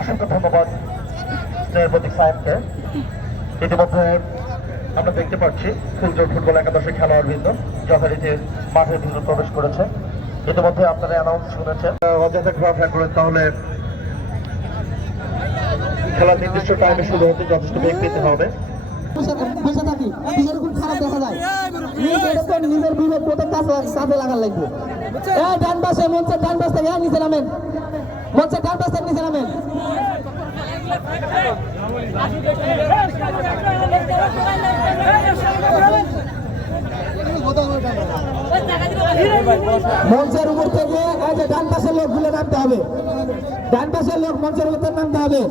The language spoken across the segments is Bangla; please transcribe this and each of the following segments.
অসংখ্য ধন্যবাদ প্রতীক সাহেবকে। ইতিমধ্যে আমরা দেখতে পাচ্ছি ফুলজোর ফুটবল একাদশের খেলোয়াড়বৃন্দ যথারীতি মাঠের ভিতরে প্রবেশ করেছে। ইতিমধ্যে আপনারা অ্যানাউন্স শুনেছেন, অযথা ঘোরাফেরা করেন তাহলে খেলার নির্দিষ্ট টাইমে শুরু হতে যথেষ্ট বেগ পেতে হবে। নিজের বিবেক প্রত্যেক কাছে লাগার লাগবে। ডান পাশে মঞ্চের ডান পাশ থেকে নিচে নামেন, মঞ্চের ডান পাশ থেকে নিচে নামেন। মঞ্চের উপর থেকে ডান পাশের লোক গুলো নামতে হবে, ডান পাশের লোক মঞ্চের উপর নামতে হবে,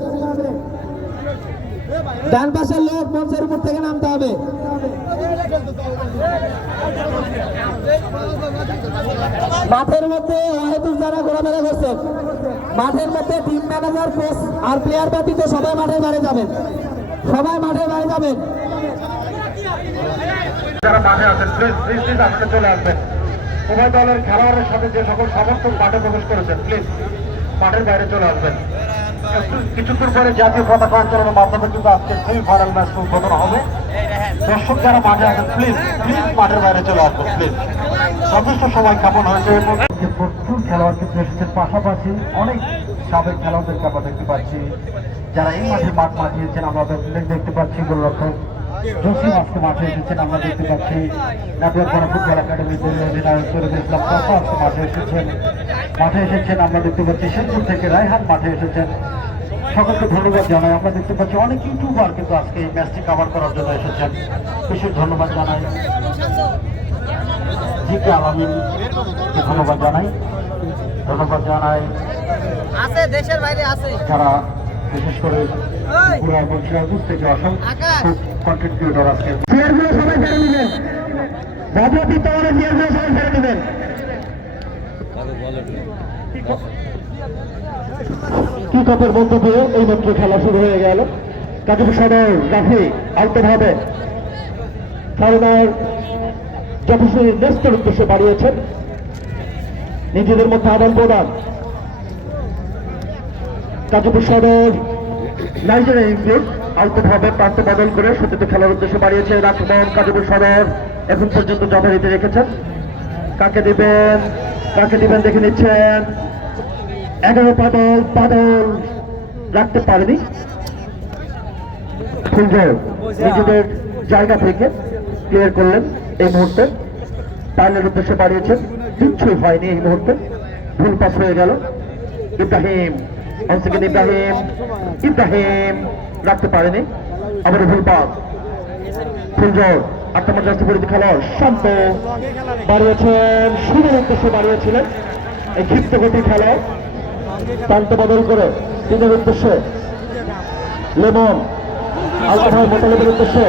ডান পাশের লোক মঞ্চের উপর থেকে নামতে হবে। মাঠের মধ্যে হয়তো যারা ঘোরাফেরা করছে, মাঠের মধ্যে টিম ম্যানেজার, কোচ আর প্লেয়ার ব্যতীত সবাই মাঠের বাইরে যাবেন, সবাই মাঠের বাইরে যাবেন। যারা মাঠে আছেন প্লিজ আসলে চলে আসবেন। উভয় দলের খেলোয়াড়ের সাথে যে সকল সমর্থক মাঠে প্রবেশ করেছেন প্লিজ মাঠের বাইরে চলে আসবেন। কিছুক্ষণ পরে জাতীয় পতাকা উত্তোলনের মাধ্যমে কিন্তু আজকে সেমিফাইনাল ম্যাচ উদ্বোধন হবে। দর্শক যারা মাঠে আছেন প্লিজ মাঠের বাইরে চলে আসবেন প্লিজ। যথেষ্ট সময় ক্ষেপণ হয়েছে, প্রচুর খেলোয়াড় কিন্তু এসেছেন, পাশাপাশি অনেক সাবেক খেলোয়াড়দেরকে আমরা দেখতে পাচ্ছি যারা এই মাঠ মাঠিয়েছেন। আমরা দেখতে পাচ্ছি গোলরক্ষক জসিম আজকে মাঠে এসেছেন, আমরা দেখতে পাচ্ছি নাটোয়ারপাড়া ফুটবল একাডেমির অধিনায়ক তরিকুল ইসলাম আজকে মাঠে এসেছেন। আমরা দেখতে পাচ্ছি শেরপুর থেকে রায়হান মাঠে এসেছেন। সকলকে ধন্যবাদ জানাই। আমরা দেখতে পাচ্ছি অনেক ইউটিউবার কিন্তু আজকে এই ম্যাচটি কভার করার জন্য এসেছেন, বিশেষ ধন্যবাদ জানাই। জিকে আলামিন ধন্যবাদ জানাই দেশের বাইরে আছে যারা বিশেষ করে থেকে অসংখ্য কন্টেন্ট ক্রিয়েটর আজকে চেয়ারগুলো সবাই ছেড়ে দিবেন, ভদ্রতি তোমার চেয়ারগুলো সবাই ছেড়ে দিবেন। কিকপের মধ্য দিয়ে এই মাত্র খেলা শুরু হয়ে গেল। গাজীপুর সদর রাফি আলতোভাবে ফারুনার যথেষ্ট ন্যস্তের উদ্দেশ্যে বাড়িয়েছেন, নিজেদের মধ্যে আদান প্রদান। গাজীপুর সদর নাইজেরিয়া ইনক্লুড আলতোভাবে প্রান্ত বদল করে সতীর্থ খেলার উদ্দেশ্যে বাড়িয়েছে রাখবেন। গাজীপুর সদর এখন পর্যন্ত যথারীতি রেখেছেন। কাকে দিবেন দেখে নিচ্ছেন। 11 বাদল রাখতে পারেনি। ফুলজোর নিজেদের জায়গা থেকে ক্লিয়ার করলেন এই মুহূর্তে, পাইলের উদ্দেশ্যে বাড়িয়েছেন, কিচ্ছুই হয়নি এই মুহূর্তে, ভুল পাস হয়ে গেল। ইব্রাহিম রাখতে পারেনি, আবার ভুল পাস। ফুলজোর আক্রমণ জার্সি পরিচিত খেলোয়াড় শান্ত বাড়িয়েছেন, শুরুর উদ্দেশ্যে বাড়িয়েছিলেন এই ক্ষিপ্ত গতি খেলা, প্রান্ত বদল করে তিনের উদ্দেশ্যে লেমন আলতোভাবে মোতালেবের উদ্দেশ্যে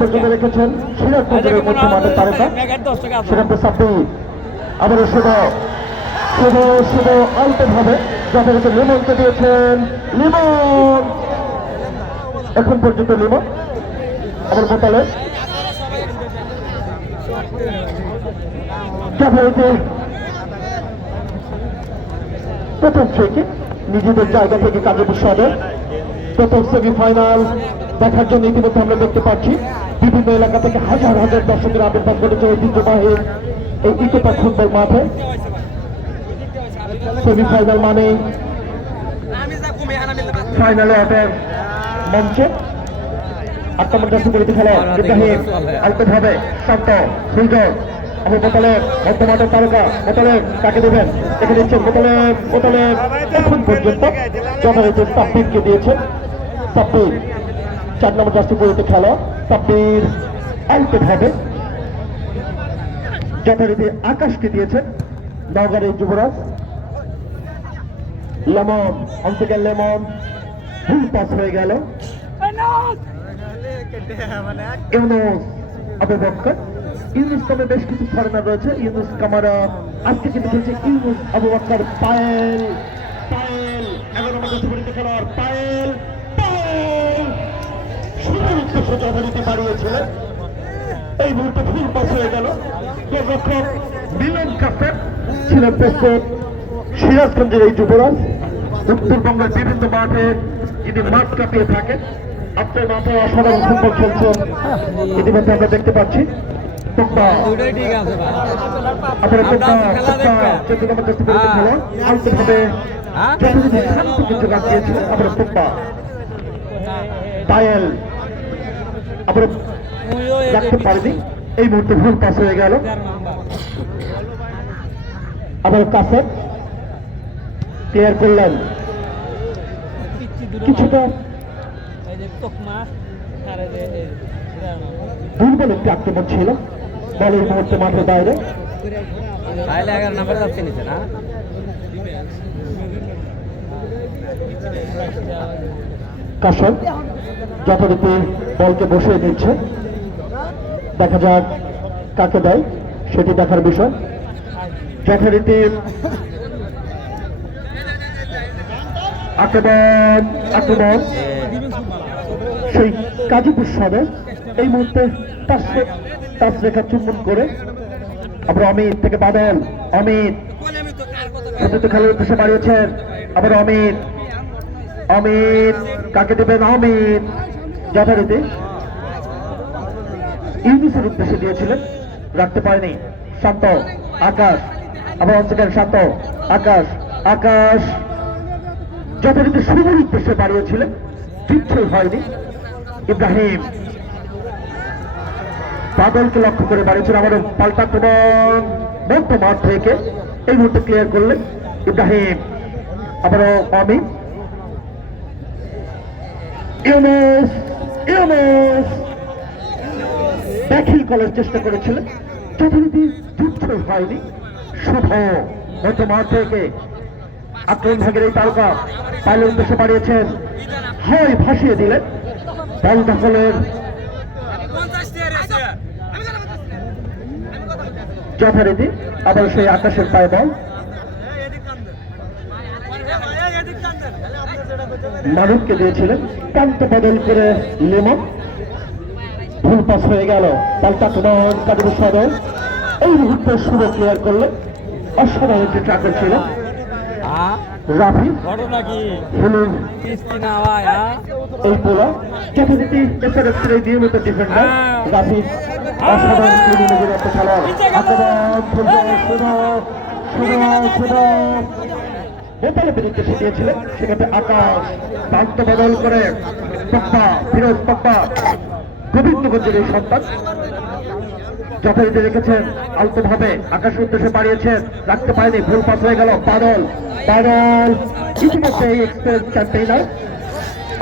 পর্যন্ত রেখেছেন সিরাজগঞ্জের মধ্যে মাঠের তারকা সিরাজগঞ্জ সাব্বির। আবারও শুভ আলতোভাবে যথাযথ লিমনকে দিয়েছেন, লিমন এখন পর্যন্ত লিমন আবার মোতালেব যথারীতি প্রথম থেকে নিজেদের জায়গা থেকে গাজীপুর সদর প্রথম সেমিফাইনাল দেখার জন্য ইতিমধ্যে আমরা দেখতে পাচ্ছি বিভিন্ন এলাকা থেকে হাজার হাজার দর্শকের আবির্ভাব ঘটেছে ঐতিহ্যবাহী এই ইকোপার্ক ফুটবল মাঠে। সেমিফাইনাল মানে ফাইনালে ওঠার মঞ্চে। আক্রমণ জার্সি পরিচিত খেলোয়াড় ইব্রাহিম আলতোভাবে শান্ত ফুলজোর মোতালেব মধ্যমাঠের তারকা মোতালেব কাকে দেবেন দেখে দিচ্ছেন। মোতালেব এখন পর্যন্ত যথারীতি সাব্বিরকে দিয়েছেন। সাব্বির 4 নম্বর জার্সি পরিচিত খেলোয়াড় সাব্বির আলতোভাবে যথারীতি আকাশকে দিয়েছেন। নওগাঁর যুবরাজ লেমন লেমন ভুল পাস হয়ে গেল। ইউনুস আবু বকর, ইউনুস তবে বেশ কিছু ফরেনার রয়েছে। ইউনুস কামারা আজকে কিন্তু খেলছে ইউনুস আবু বকর। পায়েল 11 নম্বর জার্সি খেলোয়াড় পায়েল শুরুর উদ্দেশ্য যথারীতি বাড়িয়েছিলেন, এই মুহূর্তে ভুল পাস হয়ে গেল। গোলরক্ষক মিলন কাফের ছিলেন প্রস্তুত, সিরাজগঞ্জের এই যুবরাজ উত্তরবঙ্গের বিভিন্ন মাঠে যিনি মাঠ কাঁপিয়ে থাকেন, আপনার মাঠে অসাধারণ ফুটবল খেলছেন ইতিমধ্যে আমরা দেখতে পাচ্ছি। আপনার পায়েল আমরা রাখতে পারিনি, এই মুহূর্তে ভুল পাস হয়ে গেল। আবার কাছে ক্লিয়ার করলেন, কিছুটা দুর্বল একটি আক্রমণ ছিল, বল এই মুহূর্তে মাঠের বাইরে। কাশন যথারীতি বলকে বসিয়ে দিচ্ছে, দেখা যাক কাকে দেয় সেটি দেখার বিষয়। যথারীতি আক্রমণ সেই কাজীপুর সদর এই মুহূর্তে টাচ রেখা চুম্বন করে আবার অমিত থেকে বাদল, অমিত খেলার উদ্দেশ্যে বাড়িয়েছেন, আবার অমিত কাকে দেবেন? অমিত যথারীতি ইউনিসের উদ্দেশ্যে দিয়েছিলেন, রাখতে পারেনি। শান্ত আকাশ, আবার অঞ্চলের শান্ত আকাশ যথারীতি শুভর উদ্দেশ্যে বাড়িয়েছিলেন, কিচ্ছুই হয়নি। ইব্রাহিম বাদলকে লক্ষ্য করে বাড়িয়েছেন, আমাদের পাল্টা আক্রমণ মধ্য মাঠ থেকে এই মুহূর্তে ক্লিয়ার করলেন ইব্রাহিম, আবারও অমিত। ইউনুস দাখিল করার চেষ্টা করেছিলেন, যথারীতি কিচ্ছুই হয়নি। শুভ মধ্য মাঠ থেকে আক্রমণ ভাগের এই তারকা পাইলের উদ্দেশ্যে বাড়িয়েছেন, হয় ভাসিয়ে দিলেন। বল দখলের যথারীতি আবার সেই আকাশের পায়ে বল, মানবকে দিয়েছিলেন, প্রান্ত বদল করে লেমন, ভুল পাস হয়ে গেল। পাল্টা আক্রমণ কাজীপুর সদর এই মুহূর্তে শুভ ক্লিয়ার করলেন, অসাধারণ একটি ট্রাকার ছিল রাফি এই পোলা যথারীতি এসআরএফের এই নিয়মিত ডিফেন্ডার রাফি অসাধারণ একটা খেলোয়াড়। নেপালে বিরুদ্ধে শিখিয়েছিলেন, সেক্ষেত্রে আকাশ প্রান্ত বদল করে ফিরোজ পপ্পা গোবিন্দগঞ্জের এই সন্তান যথারীতি রেখেছেন, আলতোভাবে আকাশের উদ্দেশ্যে বাড়িয়েছেন, রাখতে পারেনি, ভুল পাস হয়ে গেল। বাদল ইতিমধ্যে এই এক্সপ্রেস ক্যাম্পেইনার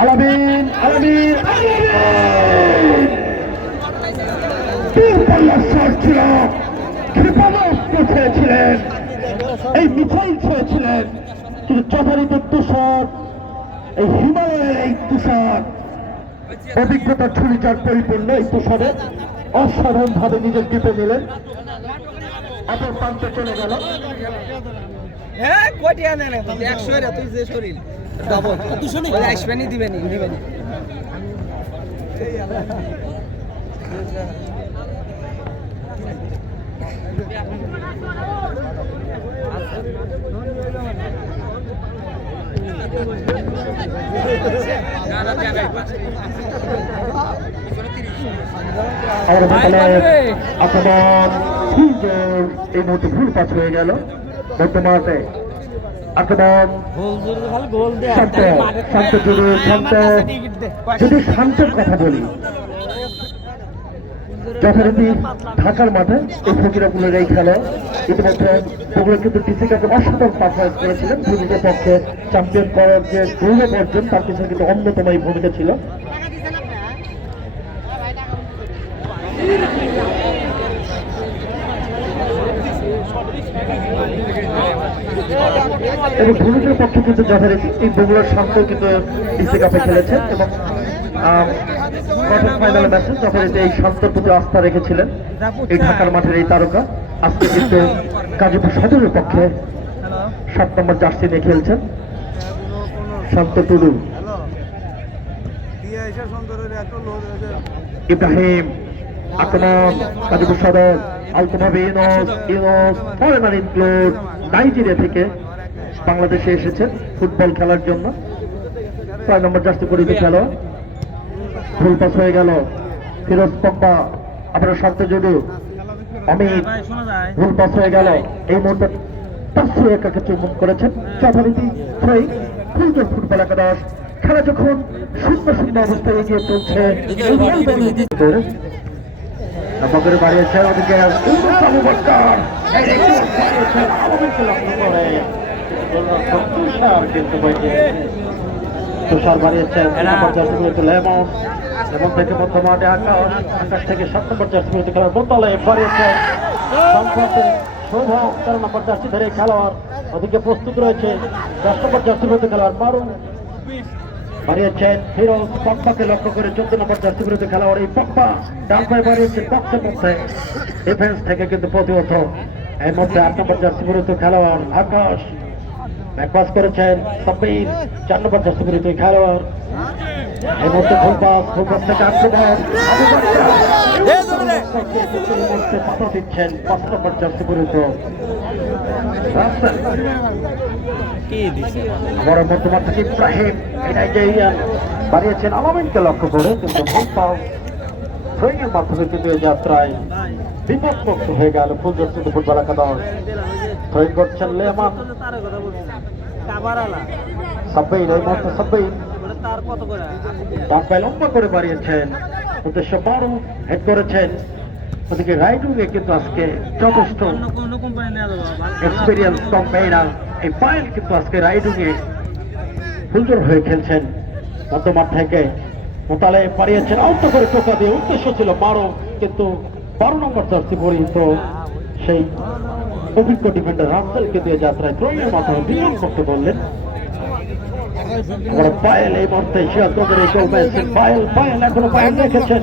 আলামিন ছিল, ক্ষেপণাস্ত্র ছেড়েছিলেন, এই মিসাইল ছেড়েছিলেন, কিন্তু যথারীতি তুষার, এই হিমালয়ের এই তুষার অভিজ্ঞতার ছুরিচার পরিপূর্ণ এই তুষারে অসাধারণ ভাবে নিজের গ্রিপে নিলেন, অপর প্রান্তে চলে গেল। আক্রমণ এই মুহূর্তে ভুল পাস হয়ে গেল। বর্তমানে আক্রমণ শান্ত যদি শান্তের কথা বলি, যথারীতি ঢাকার মাঠে এই ফকিরাপুলের এই খেলা ইতিমধ্যে বগুড়া কিন্তু ডিসি কাপে অসাধারণ পারফরমেন্স করেছিলেন, ভূমিকের পক্ষে চ্যাম্পিয়ন করার যে গৌরব অর্জন তার পিছনে কিন্তু অন্যতম এই ভূমিকা ছিল। এবং ভূমিকের পক্ষে কিন্তু যথারীতি এই বগুড়ার শান্ত কিন্তু ডিসি কাপে খেলেছেন এবং কোয়ার্টার ফাইনাল ম্যাচে যথারীতি এই শান্তর প্রতি আস্থা রেখেছিলেন এই ঢাকার মাঠের এই তারকা। আজকে কিন্তু গাজীপুর সদরের পক্ষে 7 নম্বর জার্সি নিয়ে খেলছেন শান্ত টুডু। ইব্রাহিম আক্রমণ গাজীপুর সদর, আলতোভাবে ইউনুস ফরেনার ইনক্লুড নাইজেরিয়া থেকে বাংলাদেশে এসেছেন ফুটবল খেলার জন্য। 6 নম্বর জার্সি পরিহিত খেলোয়াড়, ফুল পাস হয়ে গেল ফিরোজ পম্পা, আপনার শব্দ জুড়ে অমিত, ভুল পাস হয়ে গেল। এই মুহূর্তে তাসু একাকে চুম্বন করেছেন যথারীতি থ্রোয়িং। ফুলজোর ফুটবল একাদশ খেলা যখন 0-0 অবস্থায় এগিয়ে চলছে, করে বাড়িয়েছে ওদিকে আবু বকর, তুষার কিন্তু তুষার বাড়িয়েছেন লেমন, এবং থেকে মধ্য মাঠে আকাশ, আকাশ থেকে 7 নম্বর জার্সি বিরুদ্ধে খেলার বোতলে বাড়িয়েছেন শুভ 13 নম্বর জার্সি ধরে খেলোয়াড়, ওদিকে প্রস্তুত রয়েছে 10 নম্বর জার্সি বিরুদ্ধে খেলার মারুন বাড়িয়েছেন ফিরোজ পম্পাকে লক্ষ্য করে 14 নম্বর জার্সি বিরুদ্ধে খেলোয়াড় এই পম্পা ডান পায়ে বাড়িয়েছে বক্সের মধ্যে, ডিফেন্স থেকে কিন্তু প্রতিহত। এর মধ্যে 8 নম্বর জার্সি বিরুদ্ধে খেলোয়াড় আকাশ ব্যাকপাস করেছেন সাব্বির, 4 নম্বর জার্সি বিরুদ্ধে খেলোয়াড় এই মধ্যে ফুল পাস থেকে আক্রমণ আবু বকর পাতা দিচ্ছেন 5 নম্বর জার্সি বিরুদ্ধে বড় মধ্যমাঠ থেকে ইব্রাহিম, এই নাইজেরিয়ান বাড়িয়েছেন আলামিনকে লক্ষ্য করে, কিন্তু ফুল পাস থ্রোয়িং এর মাধ্যমে কিন্তু এই যাত্রায় বিপদমুক্ত হয়ে গেল ফুলজোর ফুটবল একাদশ। থ্রোয়িং করছেন লেমান, সাব্বির, এই মুহূর্তে সাব্বির ডান পায়ে লম্বা করে বাড়িয়েছেন, উদ্দেশ্য মারু হেড করেছেন। ওদিকে রাইট উইংয়ে কিন্তু আজকে যথেষ্ট এক্সপিরিয়েন্স কম মেয়েরা, এই পায়েল কিন্তু আজকে রাইট উইংয়ে ফুলজোর হয়ে খেলছেন। মধ্যমাঠ থেকে মোতালে বাড়িয়েছেন আউট করে টোকা দিয়ে, উদ্দেশ্য ছিল মারো, কিন্তু 12 নম্বর জার্সি পরিহিত সেই অভিজ্ঞ ডিফেন্ডার রাসেলকে দিয়ে যাত্রায় থ্রোয়িং এর মাধ্যমে বিলম্ব করতে বললেন। পায়েল এই মুহূর্তে সিরাজগঞ্জের এই গোল পেয়েছেন পায়েল এখনো পায়েল রেখেছেন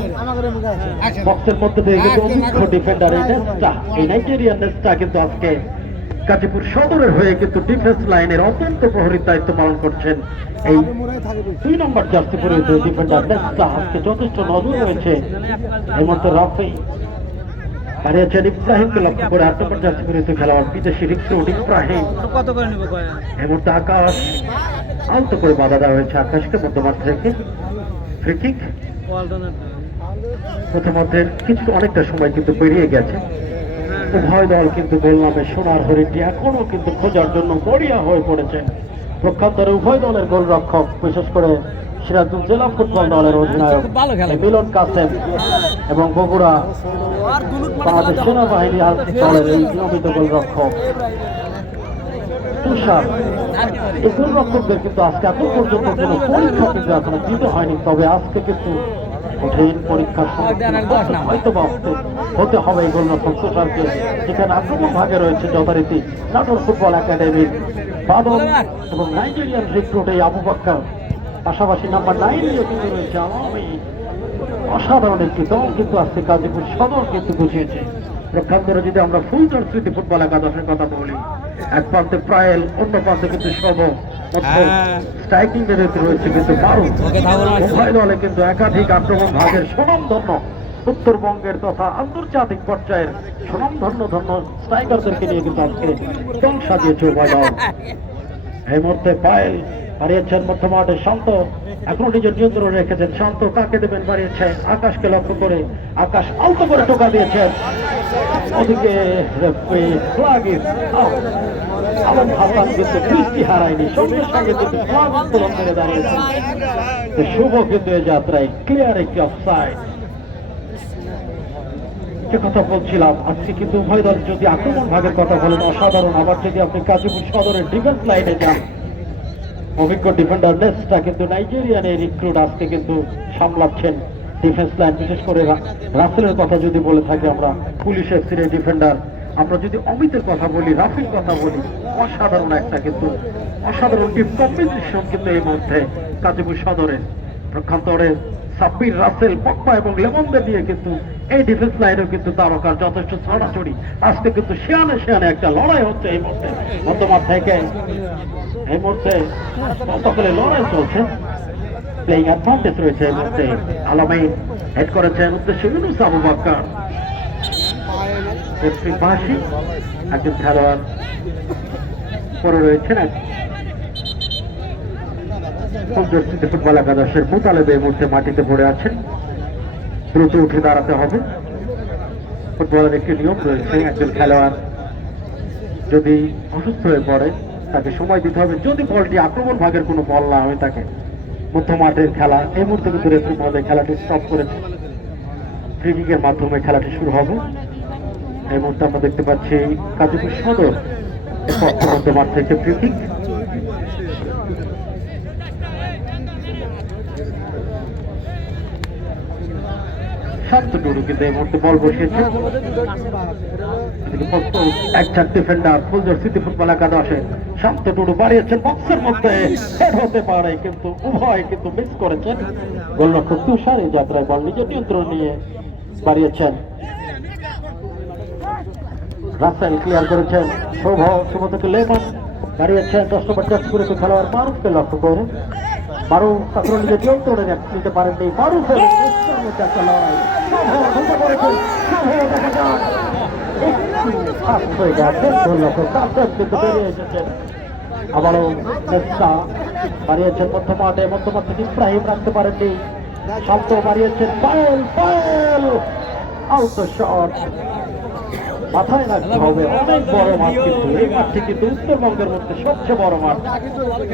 বক্সের মধ্যে দিয়ে, কিন্তু অভিজ্ঞ ডিফেন্ডার এই নাইজেরিয়ান নেস্টা কিন্তু আজকে গাজীপুর সদরের হয়ে কিন্তু ডিফেন্স লাইনের অত্যন্ত প্রহরীর দায়িত্ব পালন করছেন। এই 2 নম্বর জার্সি পরিহিত ডিফেন্ডার নেস্টা আজকে যথেষ্ট নজর রয়েছে। এই মুহূর্তে রাফি হারিয়েছেন ইব্রাহিমকে লক্ষ্য করে 8 নম্বর জার্সি পরিহিত খেলোয়াড় বিদেশি রিক্রুট ইব্রাহিম। এই মুহূর্তে আকাশ আউট করে বাধা দেওয়া হয়েছে আকাশকে মধ্যমাঠ থেকে। ফ্রি কিক প্রথমার্ধের কিছু অনেকটা সময় কিন্তু পেরিয়ে গেছে, উভয় দল কিন্তু গোল নামে সোনার হরিণটি এখনো কিন্তু খোঁজার জন্য মরিয়া হয়ে পড়েছেন। প্রখ্যাতরে উভয় দলের গোলরক্ষক, বিশেষ করে সিরাজগঞ্জ জেলা ফুটবল দলের অধিনায়ক মিলন কাসেম এবং বগুড়া বাংলাদেশ সেনাবাহিনী দলের এই নিয়মিত গোলরক্ষক তুষার। এই গোলরক্ষকদের কিন্তু আজকে এত পর্যন্ত কোনো পরীক্ষা কিন্তু এখনো দিতে হয়নি, তবে আজকে কিন্তু কঠিন পরীক্ষার হয়তো হতে হবে এই গোলরক্ষক তুষারকে, যেখানে আক্রমণ ভাগে রয়েছে যথারীতি নাটোর ফুটবল একাডেমির বাদল এবং নাইজেরিয়ান রিক্রুট এই আবু বকর, পাশাপাশি নাম্বার 9 নিয়ে কিন্তু রয়েছে আলামিন। অসাধারণ একটি দল কিন্তু আজকে গাজীপুর সদর কিন্তু বুঝিয়েছে। প্রখ্যাতরে যদি আমরা ফুলজোর স্মৃতি ফুটবল একাদশের কথা বলি, এক প্রান্তে প্রায়েল, অন্য প্রান্তে কিন্তু সব স্ট্রাইকিং এর রয়েছে কিন্তু মারু। উভয় দলে কিন্তু একাধিক আক্রমণ ভাগের সুনামধন্য উত্তরবঙ্গের তথা আন্তর্জাতিক পর্যায়ের সুনামধন্য স্ট্রাইকারদেরকে নিয়ে কিন্তু আজকে দল সাজিয়েছে উভয় দল। এই মুহূর্তে পায়েল হারিয়েছেন মধ্যমাঠে শান্ত, এখনো নিজের নিয়ন্ত্রণ রেখেছেন শান্ত, কাকে দেবেন বাড়িয়েছে আকাশকে লক্ষ্য করে, আকাশ আউট করে টোকা দিয়েছেন। ওদিকে আলম হাসান কিন্তু দৃষ্টি হারায়নি, সঙ্গে সঙ্গে কিন্তু আন্দোলন করে দাঁড়িয়েছেন। শুভ কিন্তু এই যাত্রায় ক্লিয়ার একটি অফসাইড। যে কথা বলছিলাম, আজকে কিন্তু উভয় দল যদি আক্রমণ ভাগের কথা বলেন অসাধারণ, আবার যদি আপনি গাজীপুর সদরের ডিফেন্স লাইনে যান, অভিজ্ঞ ডিফেন্ডার নেস্টা কিন্তু নাইজেরিয়ান এই রিক্রুট আজকে কিন্তু সামলাচ্ছেন ডিফেন্স লাইন। বিশেষ করে রাসেলের কথা যদি বলে থাকি আমরা, পুলিশ এফসির এই ডিফেন্ডার, আমরা যদি অমিতের কথা বলি, রাফির কথা বলি, অসাধারণ একটা কিন্তু অসাধারণ টিম কম্বিনেশন কিন্তু এই মধ্যে গাজীপুর সদরের প্রখ্যাতরে সাব্বির, রাসেল, পক্পা এবং লেমনদের দিয়ে কিন্তু এই ডিফেন্স লাইনেও কিন্তু তারকার যথেষ্ট ছড়াছড়ি। আজকে কিন্তু শিয়ানে একটা লড়াই হচ্ছে এই মুহূর্তে মধ্যমাঠ থেকে। এই মুহূর্তে সকলে লড়াই চলছে, প্লেইং অ্যাডভান্টেজ রয়েছে এই মুহূর্তে। আলামিন হেড করেছেন, উদ্দেশ্যে ইউনুস আবু বকর, একজন খেলোয়াড় পরে রয়েছেন ফুলজর্সিতে ফুটবল একাদশের মুতালেব এই মুহূর্তে মাটিতে পড়ে আছেন, দ্রুত উঠে দাঁড়াতে হবে। ফুটবলের একটি নিয়ম রয়েছে, একজন খেলোয়াড় যদি অসুস্থ হয়ে পড়ে তাকে সময় দিতে হবে, যদি বলটি আক্রমণ ভাগের কোনো বল না হয়ে থাকে। মধ্য মাঠের খেলা এই মুহূর্তে কিন্তু রেফারি মহোদয় খেলাটি স্টপ করেছে, ফ্রি কিকের মাধ্যমে খেলাটি শুরু হবে। এই মুহূর্তে আমরা দেখতে পাচ্ছি কাজীপুর সদর মধ্য মাঠ থেকে ফ্রি কিক। শান্ত টুডু কিন্তু এই মুহূর্তে বল বসিয়েছে। একজন ডিফেন্ডার ফুলজর্সিতে ফুটবল একাদশে শান্ত টুডু বাড়িয়েছেন বক্সের মধ্যে, হেড হতে পারে কিন্তু উভয় কিন্তু মিস করেছেন। গোলরক্ষক তুষার এই যাত্রায় বল নিজের নিয়ন্ত্রণ নিয়ে বাড়িয়েছেন। রাস্তায় ক্লিয়ার করেছেন শুভ থেকে লেমন বাড়িয়েছেন 10 নম্বর জার্সি পরে খেলোয়াড় মারুফকে লক্ষ্য করে। মারুফ তারপরে নিজের নিয়ন্ত্রণে নিতে পারেননি। মারুফ আবারও বাড়িয়েছেন মধ্য মাঠে, মধ্য মাঠ থেকে ইব্রাহিম রাখতে পারেননি। শান্ত বাড়িয়েছেন আউট শট, মাথায় রাখতে হবে। অনেক বড় মাঠ কিন্তু এই মাঠটি কিন্তু উত্তরবঙ্গের মধ্যে সবচেয়ে বড় মাঠ।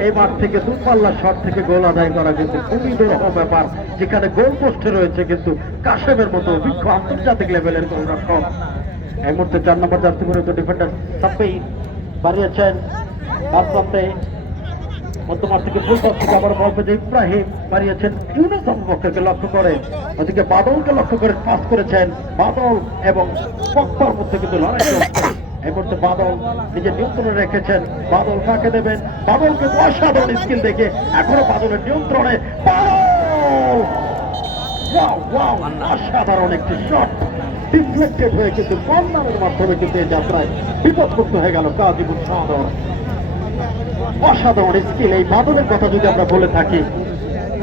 এই মাঠ থেকে দূরপাল্লার শট থেকে গোল আদায় করা কিন্তু খুবই দুরূহ ব্যাপার, যেখানে গোল পোস্টে রয়েছে কিন্তু কাশেমের মতো অভিজ্ঞ আন্তর্জাতিক লেভেলের গোলরক্ষক। এই মুহূর্তে 4 নম্বর জার্সি পরিহিত ডিফেন্ডার সাপ্পি বাড়িয়েছেন বাসন্তে, মধ্যমাঠ থেকে ফুল পাস থেকে আবার বল পেয়ে ইব্রাহিম বাড়িয়েছেন ইউনুস আবুবকরকে লক্ষ্য করে, ওদিকে বাদলকে লক্ষ্য করে পাস করেছেন। বাদল এবং পক্কার মধ্যে কিন্তু লড়াই চলছে। এই মুহূর্তে বাদল নিজের নিয়ন্ত্রণে রেখেছেন। বাদল কাকে দেবেন? বাদলকে অসাধারণ স্কিল দেখে এখনো বাদলের নিয়ন্ত্রণে। অসাধারণ একটি শট ডিফ্লেক্টেড হয়ে কিন্তু কর্নারের মাধ্যমে কিন্তু এই যাত্রায় বিপদমুক্ত হয়ে গেল কাজীপুর সদর। অসাধারণ স্কিল এই বাদলের কথা যদি আমরা বলে থাকি,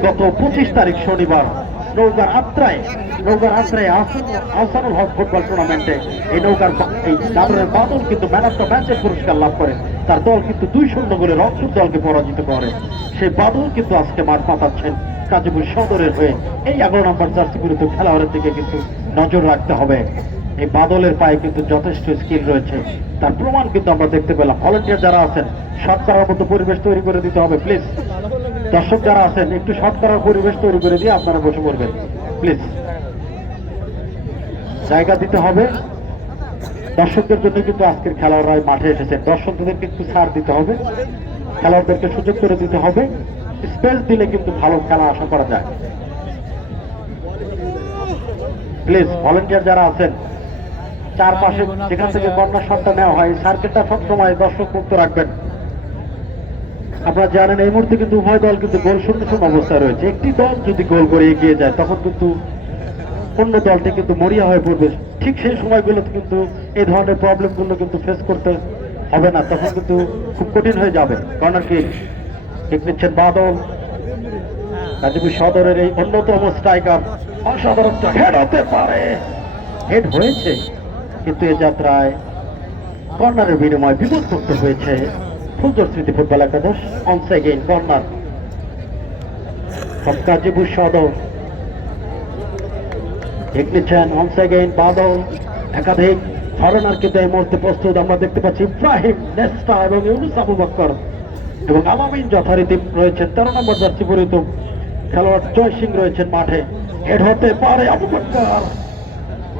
গত 25 তারিখ শনিবার নৌকার আত্রায় আহসানুল হক ফুটবল টুর্নামেন্টে এই নাটোরের বাদল কিন্তু ম্যান অফ দ্য ম্যাচের পুরস্কার লাভ করে। তার দল কিন্তু 2-0 গোলে রংপুর দলকে পরাজিত করে। সেই বাদল কিন্তু আজকে মাঠ পাতাচ্ছেন কাজীপুর সদরের হয়ে। এই 11 নম্বর জার্সি পরিহিত খেলোয়াড়ের দিকে কিন্তু নজর রাখতে হবে। এই বাদলের পায়ে কিন্তু যথেষ্ট স্কিল রয়েছে, তার প্রমাণ কিন্তু আমরা দেখতে পেলাম। ভলেন্টিয়ার যারা আছেন শট করার মতো পরিবেশ তৈরি করে দিতে হবে প্লিজ। দর্শক যারা আছেন একটু শট করার পরিবেশ তৈরি করে দিয়ে আপনারা বসে পড়বেন প্লিজ, জায়গা দিতে হবে। দর্শকদের জন্য কিন্তু আজকের খেলোয়াড়রা মাঠে এসেছেন, দর্শকদেরকে একটু ছাড় দিতে হবে, খেলোয়াড়দেরকে সুযোগ করে দিতে হবে। স্পেস দিলে কিন্তু ভালো খেলা আশা করা যায়। প্লিজ ভলেন্টিয়ার যারা আছেন চারপাশে যেখান থেকে কর্নার শটটা নেওয়া হয় সার্কেলটা সবসময় দর্শক মুক্ত রাখবেন। আপনারা জানেন এই মুহূর্তে কিন্তু উভয় দল কিন্তু গোল শূন্য অবস্থায় রয়েছে। একটি দল যদি গোল করে এগিয়ে যায় তখন কিন্তু অন্য দলটি কিন্তু মরিয়া হয়ে পড়বে। ঠিক সেই সময়গুলোতে কিন্তু এই ধরনের প্রবলেমগুলো কিন্তু ফেস করতে হবে না, তখন কিন্তু খুব কঠিন হয়ে যাবে। কর্নার কিক নিচ্ছেন বাদল, গাজীপুর সদরের এই অন্যতম স্ট্রাইকার। অসাধারণ হেড হতে পারে, হেড হয়েছে কিন্তু এ যাত্রায় কর্নারের বিনিময়ে বিপদমুক্ত হয়েছে ফুলজর্সিতে ফুটবল একাদশ। অন সেকেন্ড কর্নার গাজীপুর সদর ঠিক নিচ্ছেন অন সেকেন্ড বাদল। একাধিক ফরেনার কিন্তু এই মুহূর্তে প্রস্তুত আমরা দেখতে পাচ্ছি। ইব্রাহিম, নেস্টা এবং ইউনুস আবুবকর এবং আলামিন যথারীতি রয়েছেন। 13 নম্বর জার্সি পরিহিত খেলোয়াড় জয় সিং রয়েছেন মাঠে। হেড হতে পারে আবুবকর,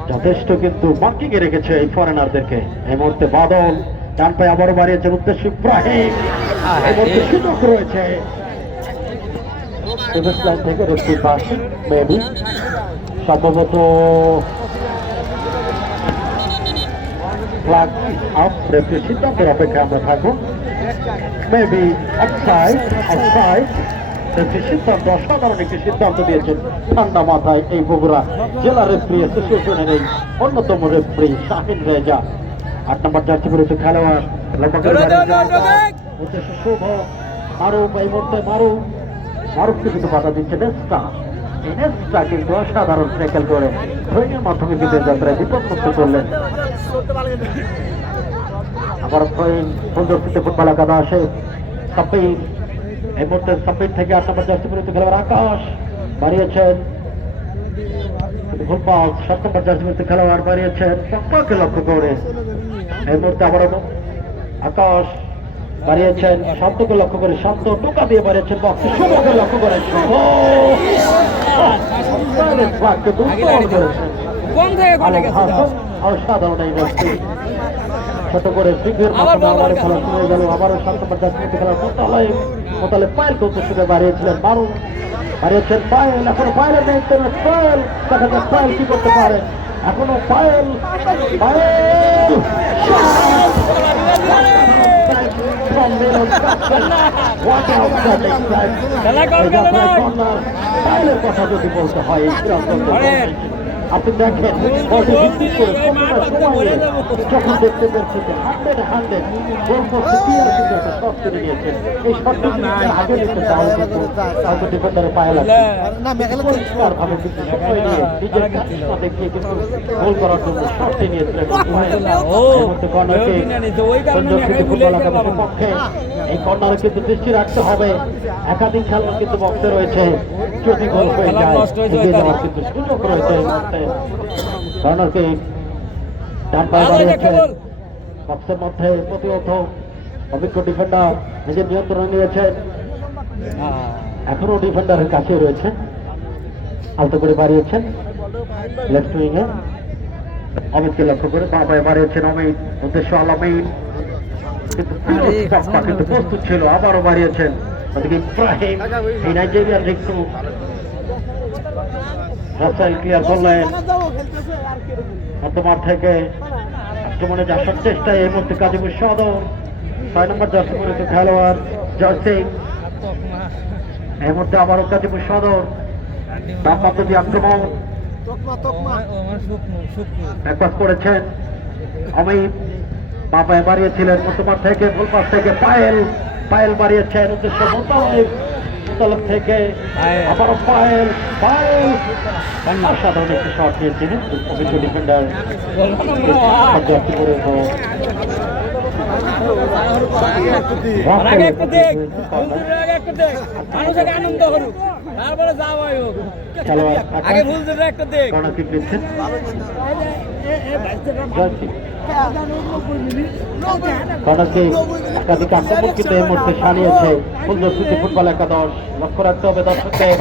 যথেষ্ট কিন্তু মার্কিং এ রেখেছে এই ফরেনারদেরকে। এই মুহূর্তে বাদল ডান পায়ে আবারও বাড়িয়েছেন উদ্দেশ্য ইব্রাহিম, এই মুহূর্তে সুযোগ রয়েছে লাইন থেকে রেফারি পাশে মেবি সম্ভবত ফ্ল্যাগ আপ, রেফারির সিদ্ধান্তের অপেক্ষা আমরা থাকবো। মেবি অফসাইড, রেফারির সিদ্ধান্ত অসাধারণ একটি সিদ্ধান্ত দিয়েছেন ঠান্ডা মাথায় এই বগুড়া জেলা রেফারি অ্যাসোসিয়েশনের এই অন্যতম রেফারি শাহিন রেজা। 8 নম্বর জার্সি পরিহিত খেলোয়াড় উদ্দেশ্য শুভ মারুফ। এই মুহূর্তে মারুফকে কিন্তু বাধা দিচ্ছে নেস্টা কিন্তু অসাধারণ ট্যাকেল করে ড্রয়িংয়ের মাধ্যমে কিন্তু যাত্রায় বিপদমুক্ত করলেন। আবার সুন্দরস্থিত ফুটবল একাদশে সাব্বির, এই মুহূর্তে সাব্বির থেকে 8 নম্বর জার্সি পরিহিত খেলোয়াড় আকাশ বাড়িয়েছেন ফুল পাস, 7 নম্বর জার্সি পরিহিত খেলোয়াড় বাড়িয়েছেন পক্কাকে লক্ষ্য করে। এই মুহূর্তে আবারও আকাশ বাড়িয়েছেন শান্তকে লক্ষ্য করে, শান্ত টোকা দিয়ে বাড়িয়েছেন বক্সে, শুভকে লক্ষ্য করে শুভ অসাধারণ এই ম্যাচটি ছোট করে সিংহের মাধ্যমে আবার খেলা শুরু হয়ে গেল। আবারও 7 নম্বর জার্সি খেলার মোতালেব পায়েলকে উদ্দেশ্যে বাড়িয়েছিলেন, বারুণ বাড়িয়েছেন পায়েল, এখনো পায়েলের নেই পায়েল, দেখা যাক পায়েল কি করতে পারে, এখনো পায়েল পায়েল পায়েলের কথা যদি বলতে হয় আপনি দেখেন যখন দেখতে পেরেছেন যে 100 গোল করতে কি আর কিন্তু একটা শট করে নিয়েছেন, এই শটটা আগে নিতে চাওয়া হয়তো ডিফেন্ডারে পায়ে লাগবে পরিষ্কার ভাবে কিন্তু সময় নিয়ে নিজের কাজটা দেখিয়ে কিন্তু গোল করার জন্য শটটি নিয়েছিলেন। পক্ষে এই কর্নারে কিন্তু দৃষ্টি রাখতে হবে, একাধিক খেলোয়াড় কিন্তু বক্সে রয়েছে, যদি গোল হয়ে যায় এগিয়ে যাওয়ার কিন্তু সুযোগ রয়েছে। এই মুহূর্তে কর্নারকে ডান পায়ে বাড়িয়েছেন বক্সের মধ্যে, প্রতিহত অভিজ্ঞ ডিফেন্ডার নিজের নিয়ন্ত্রণে নিয়েছেন, এখনো ডিফেন্ডারের কাছে রয়েছে, আলতো করে বাড়িয়েছেন লেফট উইংয়ে অমিতকে লক্ষ্য করে, বাঁ পায়ে বাড়িয়েছেন অমিত, উদ্দেশ্য আলামিন কিন্তু প্রস্তুত ছিল, আবারও বাড়িয়েছেন ওদিকে ইব্রাহিম, এই নাইজেরিয়ান একটু রাস্তায় ক্লিয়ার করলেন মধ্যমাঠ থেকে আক্রমণে যাওয়ার চেষ্টায় এই মুহূর্তে গাজীপুর সদর 6 নম্বর জার্সি পরিহিত খেলোয়াড় জয় সিং, এই মুহূর্তে আবারও গাজীপুর সদর বাম পদ্ধতি আক্রমণ ব্যাকপাস করেছেন অমিত, বাঁ পায়ে বাড়িয়েছিলেন মধ্যমাঠ থেকে, ফুল পাস থেকে পায়েল, পায়েল বাড়িয়েছেন উদ্দেশ্য মোতালেব থেকে, আবারও পায়েল পায়েল অসাধারণ একটি শট নিয়েছিলেন অভিজ্ঞ ডিফেন্ডার জার্সি পরিহিত একাধিক আক্রমণ কিন্তু এই মুহূর্তে সারিয়েছে সুন্দরস্থিতি ফুটবল একাদশ, লক্ষ্য রাখতে হবে দর্শকদের,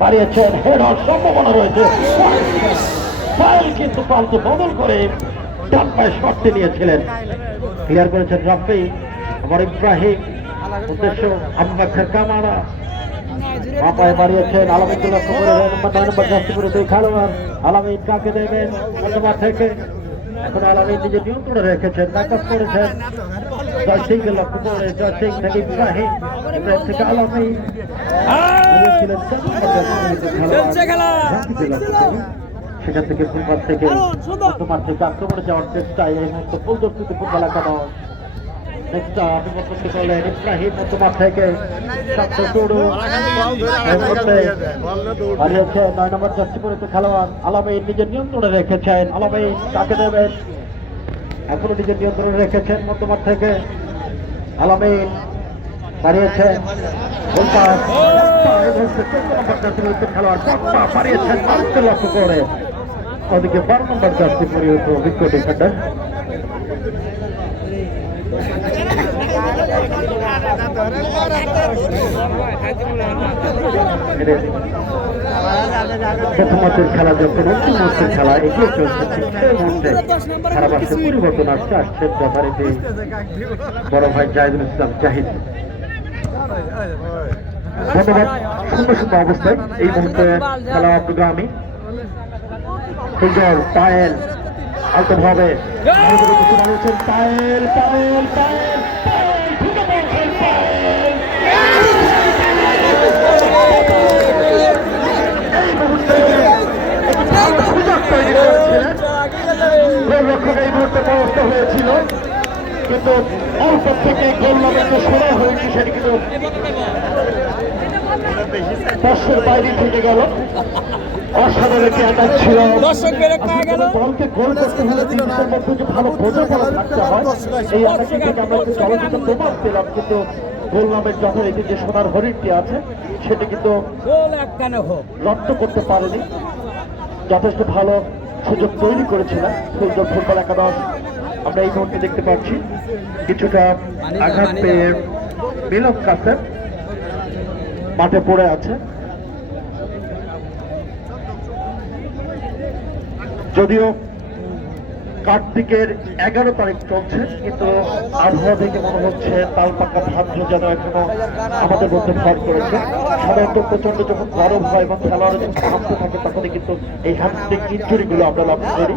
বাড়িয়েছেন হেড হওয়ার সম্ভাবনা রয়েছে, পায়েল কিন্তু পাল্টে বদল করে ডান পায়ে শটটি নিয়েছিলেন, ক্লিয়ার করেছেন রাফি, আবার ইব্রাহিম উদ্দেশ্য আবু বকর কামারা, বাঁ পায়ে বাড়িয়েছেন আলামিনকে লক্ষ্য করে 9 নম্বর জার্সি পরিহিত খেলোয়াড় আলামিন কাকে দেবেন মধ্যমাঠ থেকে, এখন আলামিন নিজের নিয়ন্ত্রণে রেখেছেন, ব্যাকআপ করেছেন জয় সিংকে লক্ষ্য করে, জয় সিং থেকে ইব্রাহিম, ইব্রাহিম থেকে আলামিন সেখান থেকে ফুলপাত থেকে মধ্যমাঠ থেকে আক্রমণে যাওয়ার চেষ্টায় এই মুহূর্তে ফুলদর্শিত ফুটবল একাদশ নেক্সট আবিবর্তন করলেন ইব্রাহিম মধ্যমাঠ থেকে শান্ত টুডু, হারিয়েছেন 9 নম্বর জার্সি পরিহিত খেলোয়াড় আলামিন, নিজের নিয়ন্ত্রণে রেখেছেন আলামিন কাকে দেবেন, এখনো নিজের নিয়ন্ত্রণে রেখেছেন মধ্যমাঠ থেকে আলামিন বাড়িয়েছেন খেলোয়াড় বাড়িয়েছেন মারতে লক্ষ্য করে, ওদিকে 12 নম্বর জার্সি পরিহিত অভিজ্ঞ ডিফেন্ডার প্রথমার্ধের খেলা যখন অন্তিম মুহূর্তের খেলা এগিয়ে চলছে, ঠিক সেই মুহূর্তে ধারাভাষ্যে পরিবর্তন আসছে রেফারিতে বড় ভাই জাহিদুল ইসলাম জাহিদ। ধন্যবাদ। 0-0 অবস্থায় এই মুহূর্তে খেলা অগ্রগামী, ফুটবল পায়েল আলতোভাবে পায়েল পায়েল পায়েল রক্ষক এই মুহূর্তে পরাস্ত হয়েছিল, কিন্তু অল্প থেকে গোল লাভের যে সময় হয়েছে সেটি কিন্তু দর্শকের বাইরে থেকে গেল। অসাধারণ একটি অ্যাটাক ছিল। দলকে গোল করতে হলে নিজেদের মধ্যে যে ভালো বোঝাপড়া থাকতে হয়, এই অ্যাটাকিং থেকে আমরা একটু চলচ্চিত্র প্রমাণ পেলাম। কিন্তু গোল নামের যথারীতি যে সোনার হরিণটি আছে সেটি কিন্তু রপ্ত করতে পারেনি। যথেষ্ট ভালো সুযোগ তৈরি করেছিলেন ফুলদল ফুটবল একাদশ। আমরা এই মুহূর্তে দেখতে পাচ্ছি কিছুটা আঘাত পেয়ে মিলন কাসেম মাঠে পড়ে আছে। যদিও কার্তিকের 11 তারিখ চলছে, কিন্তু আবহাওয়া থেকে মনে হচ্ছে তাল পাকা ভাদ্র যেন এখনো আমাদের মধ্যে ভর করেছে। সাধারণত প্রচন্ড যখন গরম হয় এবং খেলোয়াড়রা যখন থামতে থাকে তখনই কিন্তু এই হ্যামস্ট্রিং ইনজুরি গুলো আমরা লক্ষ্য করি।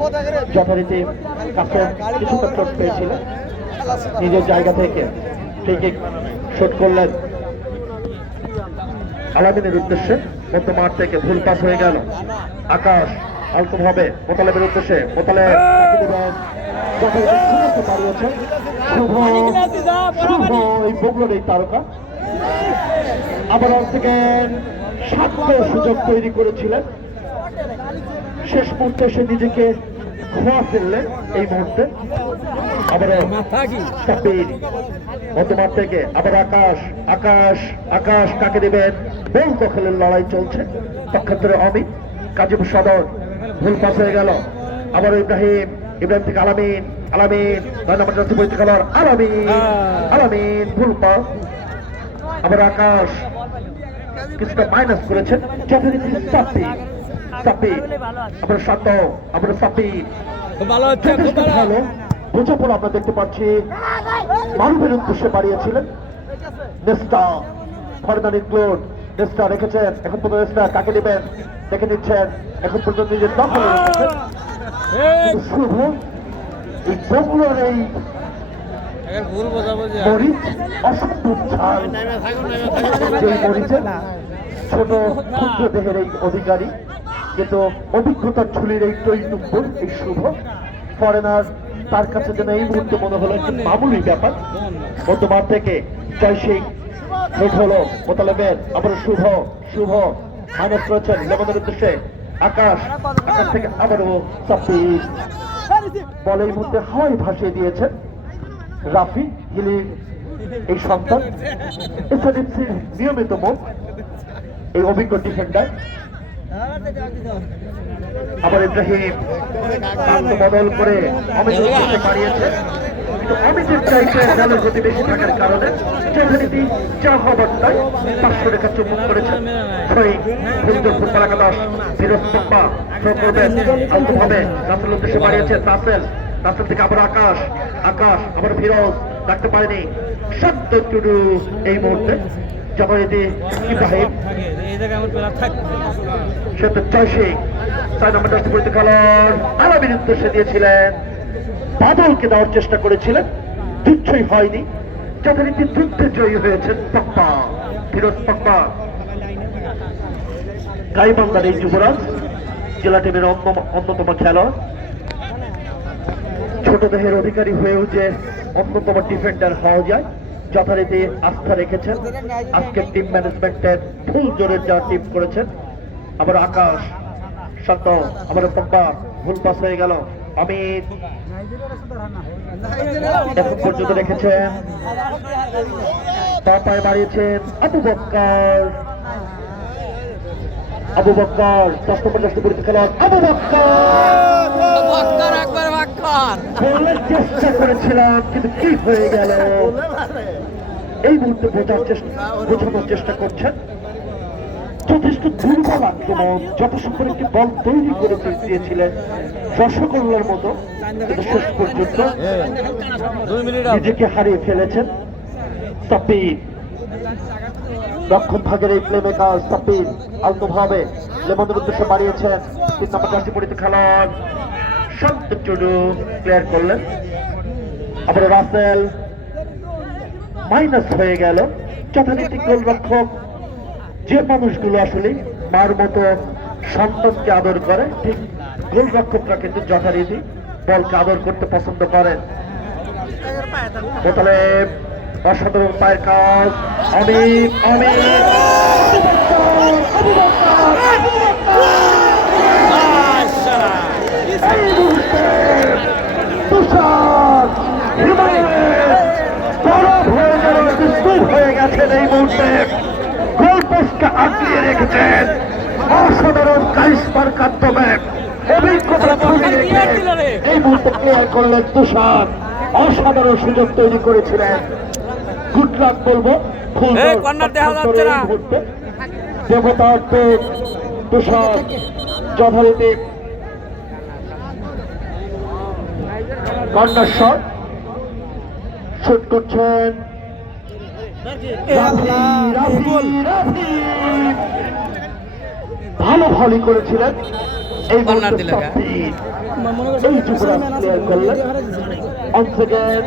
যথারীতি কাছে কিছুটা চোট পেয়েছিলেন, নিজের জায়গা থেকে ঠিক শট করলেন আলামিনের উদ্দেশ্যে। মধ্য মাঠ থেকে ভুল পাস হয়ে গেল। আকাশ আলতো ভাবে মোতালেবের উদ্দেশ্যে, মোতালেব পারিয়েছেন শুভ এই বগুড়ার এই তারকা। আবার থেকে সাতটা সুযোগ তৈরি করেছিলেন, শেষ মুহূর্তে সে নিজেকে খোয়া ফেললেন। এই মুহূর্তে আবার মধ্যমাঠ থেকে আবার আকাশ আকাশ আকাশ কাকে দেবেন? বল দখলের লড়াই চলছে। পক্ষান্তরে অমিত কাজীপুর সদর ভুল পাস হয়ে গেল। আবার ইব্রাহিম, ইব্রাহিম থেকে আলামিন, আলামিন 9 নম্বর জাতীয় পরিচিত খেলোয়াড় আলামিন, আলামিন ভুল পাস। আবার আকাশ কিছুটা মাইনাস করেছেন। যথারীতি সাপি সাপি আবার শান্ত, আবার সাপি ভালো বোঝাপড়া আমরা দেখতে পাচ্ছি। মারুফের উদ্দেশ্যে বাড়িয়েছিলেন নেস্টা, ফরদান ইনক্লুড নেস্টা রেখেছেন। এখন পর্যন্ত নেস্টা কাকে নেবেন দেখে নিচ্ছেন। এখন পর্যন্ত নিজের দখলে রেখেছেন। শুভ এই বগুড়ার এই মরিচ অসম্ভব ঝাল, যে মরিচের ছোট ক্ষুদ্র দেহের এই অধিকারী, কিন্তু অভিজ্ঞতার ঝুলির এই টৈটুম্বর এই শুভ ফরেনার, তার কাছে যেন এই মুহূর্তে মনে হলো একটি মামুলি ব্যাপার। মধ্যমাঠ থেকে জয় সিং হেড হলো মোতালেবের, আবার শুভ শুভ মাইনাস করেছেন লেমনের উদ্দেশ্যে। আকাশ আকাশ থেকে আবারও সাপি বলে এই মুহূর্তে হাওয়ায় ভাসিয়ে দিয়েছেন রাফি হিলি এই সন্তান, এসএনএফসির নিয়মিত মুখ, এই অভিজ্ঞ ডিফেন্ডার। আবার ইব্রাহিম বদল করে অমিত বাড়িয়েছে, কিন্তু অমিতের চাইতে দলের গতি বেশি থাকার কারণে যথারীতি যা হবার তাই 500 রেখা চুম্বন করেছেন। ফুলদল ফুটবল একাদশ ফিরোজ পপ্পা থ্রো করবেন আলতোভাবে, রাসেল উদ্দেশ্যে বাড়িয়েছে রাসেল, রাসেল থেকে আবার আকাশ আকাশ আবার ফিরোজ রাখতে পারেনি। সত্য টুডু এই মুহূর্তে যথারীতি ইব্রাহিম সত্য জয় সিং 6 নম্বর জাতীয় পরিচিত খেলোয়াড় আলামিন উদ্দেশ্যে দিয়েছিলেন, বাদলকে দেওয়ার চেষ্টা করেছিলেন, তুচ্ছই হয়নি। যথারীতি যুদ্ধে জয়ী হয়েছেন পপ্পা, ফিরোজ পপ্পা। গাইবান্ধার এই যুবরাজ জেলা টিমের অন্যতম খেলোয়াড়, ছোট দেহের অধিকারী হয়েও যে অন্যতম ডিফেন্ডার হওয়া যায়, যথারীতি আস্থা রেখেছেন। আজকের টিম ম্যানেজমেন্টের ফুল জোরের যা টিম করেছেন। আবার আকাশ শান্ত, আবার পপ্পা ভুল পাস হয়ে গেল। অমিত এখন পর্যন্ত রেখেছেন, তার পায়ে বাড়িয়েছেন আবু বক্কর, আবু বক্কর 10 নম্বর জাতীয় পরিচিত খেলোয়াড় আবু বক্কর বলার চেষ্টা করেছিলাম, কিন্তু কি হয়ে গেল এই মুহূর্তে বোঝানোর চেষ্টা করছেন। যথেষ্ট দুর্বল আক্রমণ, যত সুন্দর একটি বল তৈরি করে দিয়েছিলেন রসগোল্লার মতো, কিন্তু শেষ পর্যন্ত নিজেকে হারিয়ে ফেলেছেন। সাপির রক্ষণ ভাগের এই প্লে মেকার সাপির আলতোভাবে লেমনের উদ্দেশ্যে বাড়িয়েছেন। 3 নম্বর জার্সি পরিচিত খেলোয়াড় শান্ত টুডু ক্লিয়ার করলেন। আবার রাসেল মাইনাস হয়ে গেল। যথারীতি গোলরক্ষক, যে মানুষগুলো আসলে মার মতো সন্তানকে আদর করে, ঠিক গোলরক্ষকরা কিন্তু যথারীতি বলকে আদর করতে পছন্দ করেন। বোতলে অসাধারণ পায়ের কাজ। অমিত অমিত তুষার বরফ হয়ে গেল, স্তূপ হয়ে গেছেন এই মুহূর্তে। গোল পোস্টকে আটকিয়ে রেখেছেন অসাধারণ কারিশমার মাধ্যমে। অভিজ্ঞতা এই মুহূর্তে ক্লিয়ার করলেন তুষার। অসাধারণ সুযোগ তৈরি করেছিলেন। গুড লাক বলবো। কর্নার দেখা যাচ্ছে না। দেবতার পেট তুষার যথারীতি কর্নার শট শুট করছেন রাফি, রাফি, রাফি। ভালো ভলি করেছিলেন এই কর্নার দিল গা। এই যুবরাজ ক্লিয়ার করলেন। once again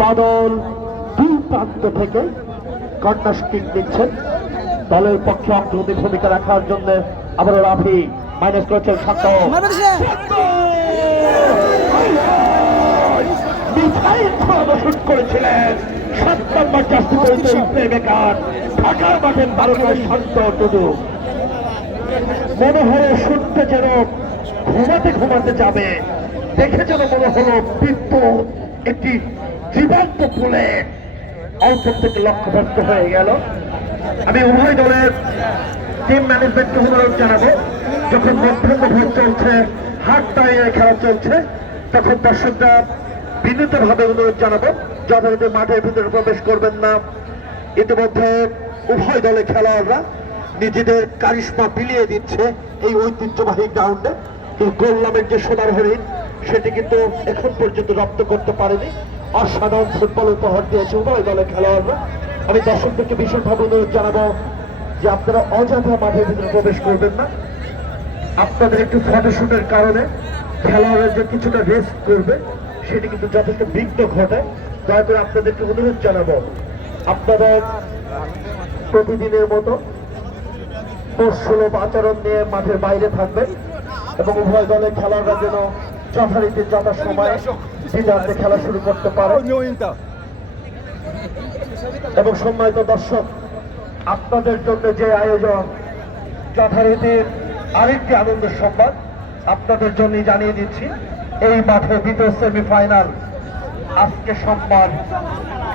বাদল দুই প্রান্ত থেকে কর্নার কিক দিচ্ছেন দলের পক্ষে অগ্রণী ভূমিকা রাখার জন্য। আবারও রাফি মাইনাস করেছেন শান্ত। শুট করেছিলেন 7 নম্বর জার্সি পরিচয় প্লেমেকার ঢাকার মাঠের তারকার শান্ত টুডু। মনে হলো শুটটা যেন ঘুমাতে ঘুমাতে যাবে, দেখে যেন মনে হলো বিদ্যুৎ একটি জীবন্ত পুলে অল্প থেকে লক্ষ্যভ্রষ্ট হয়ে গেল। আমি উভয় দলের টিম ম্যানেজমেন্টকে অনুরোধ জানাবো, যখন মধ্যাহ্ন ভোট চলছে, হাত দাঁড়িয়ে খেলা চলছে, তখন দর্শকরা বিনীতভাবে অনুরোধ জানাবো যথারীতি মাঠের ভিতরে প্রবেশ করবেন না। ইতিমধ্যে উভয় দলে খেলোয়াড়রা নিজেদের কারিশমা বিলিয়ে দিচ্ছে এই ঐতিহ্যবাহী গ্রাউন্ডে। গোল নামের যে সোনার হরিণ সেটি কিন্তু এখন পর্যন্ত রপ্ত করতে পারেনি। অসাধারণ ফুটবল উপহার দিয়েছে উভয় দলের খেলোয়াড়রা। আমি দর্শকদেরকে ভীষণভাবে অনুরোধ জানাবো যে আপনারা অযথা মাঠের ভিতরে প্রবেশ করবেন না। আপনাদের একটু ফটোশুটের কারণে খেলোয়াড়রা যে কিছুটা রেস্ট করবে সেটি কিন্তু যথেষ্ট বিঘ্ন ঘটে। দয়া করে আপনাদেরকে অনুরোধ জানাবো আপনারা প্রতিদিনের মতো সুলভ আচরণ নিয়ে মাঠের বাইরে থাকবেন এবং উভয় দলের খেলোয়াড়রা যেন যথারীতি যথা সময়ে সিদ্ধান্তে খেলা শুরু করতে পারে। এবং সম্মানিত দর্শক, আপনাদের জন্য যে আয়োজন যথারীতি আরেকটি আনন্দের সংবাদ আপনাদের জন্য জানিয়ে দিচ্ছি। এই মাঠে দ্বিতীয় সেমিফাইনাল আজকে সোমবার,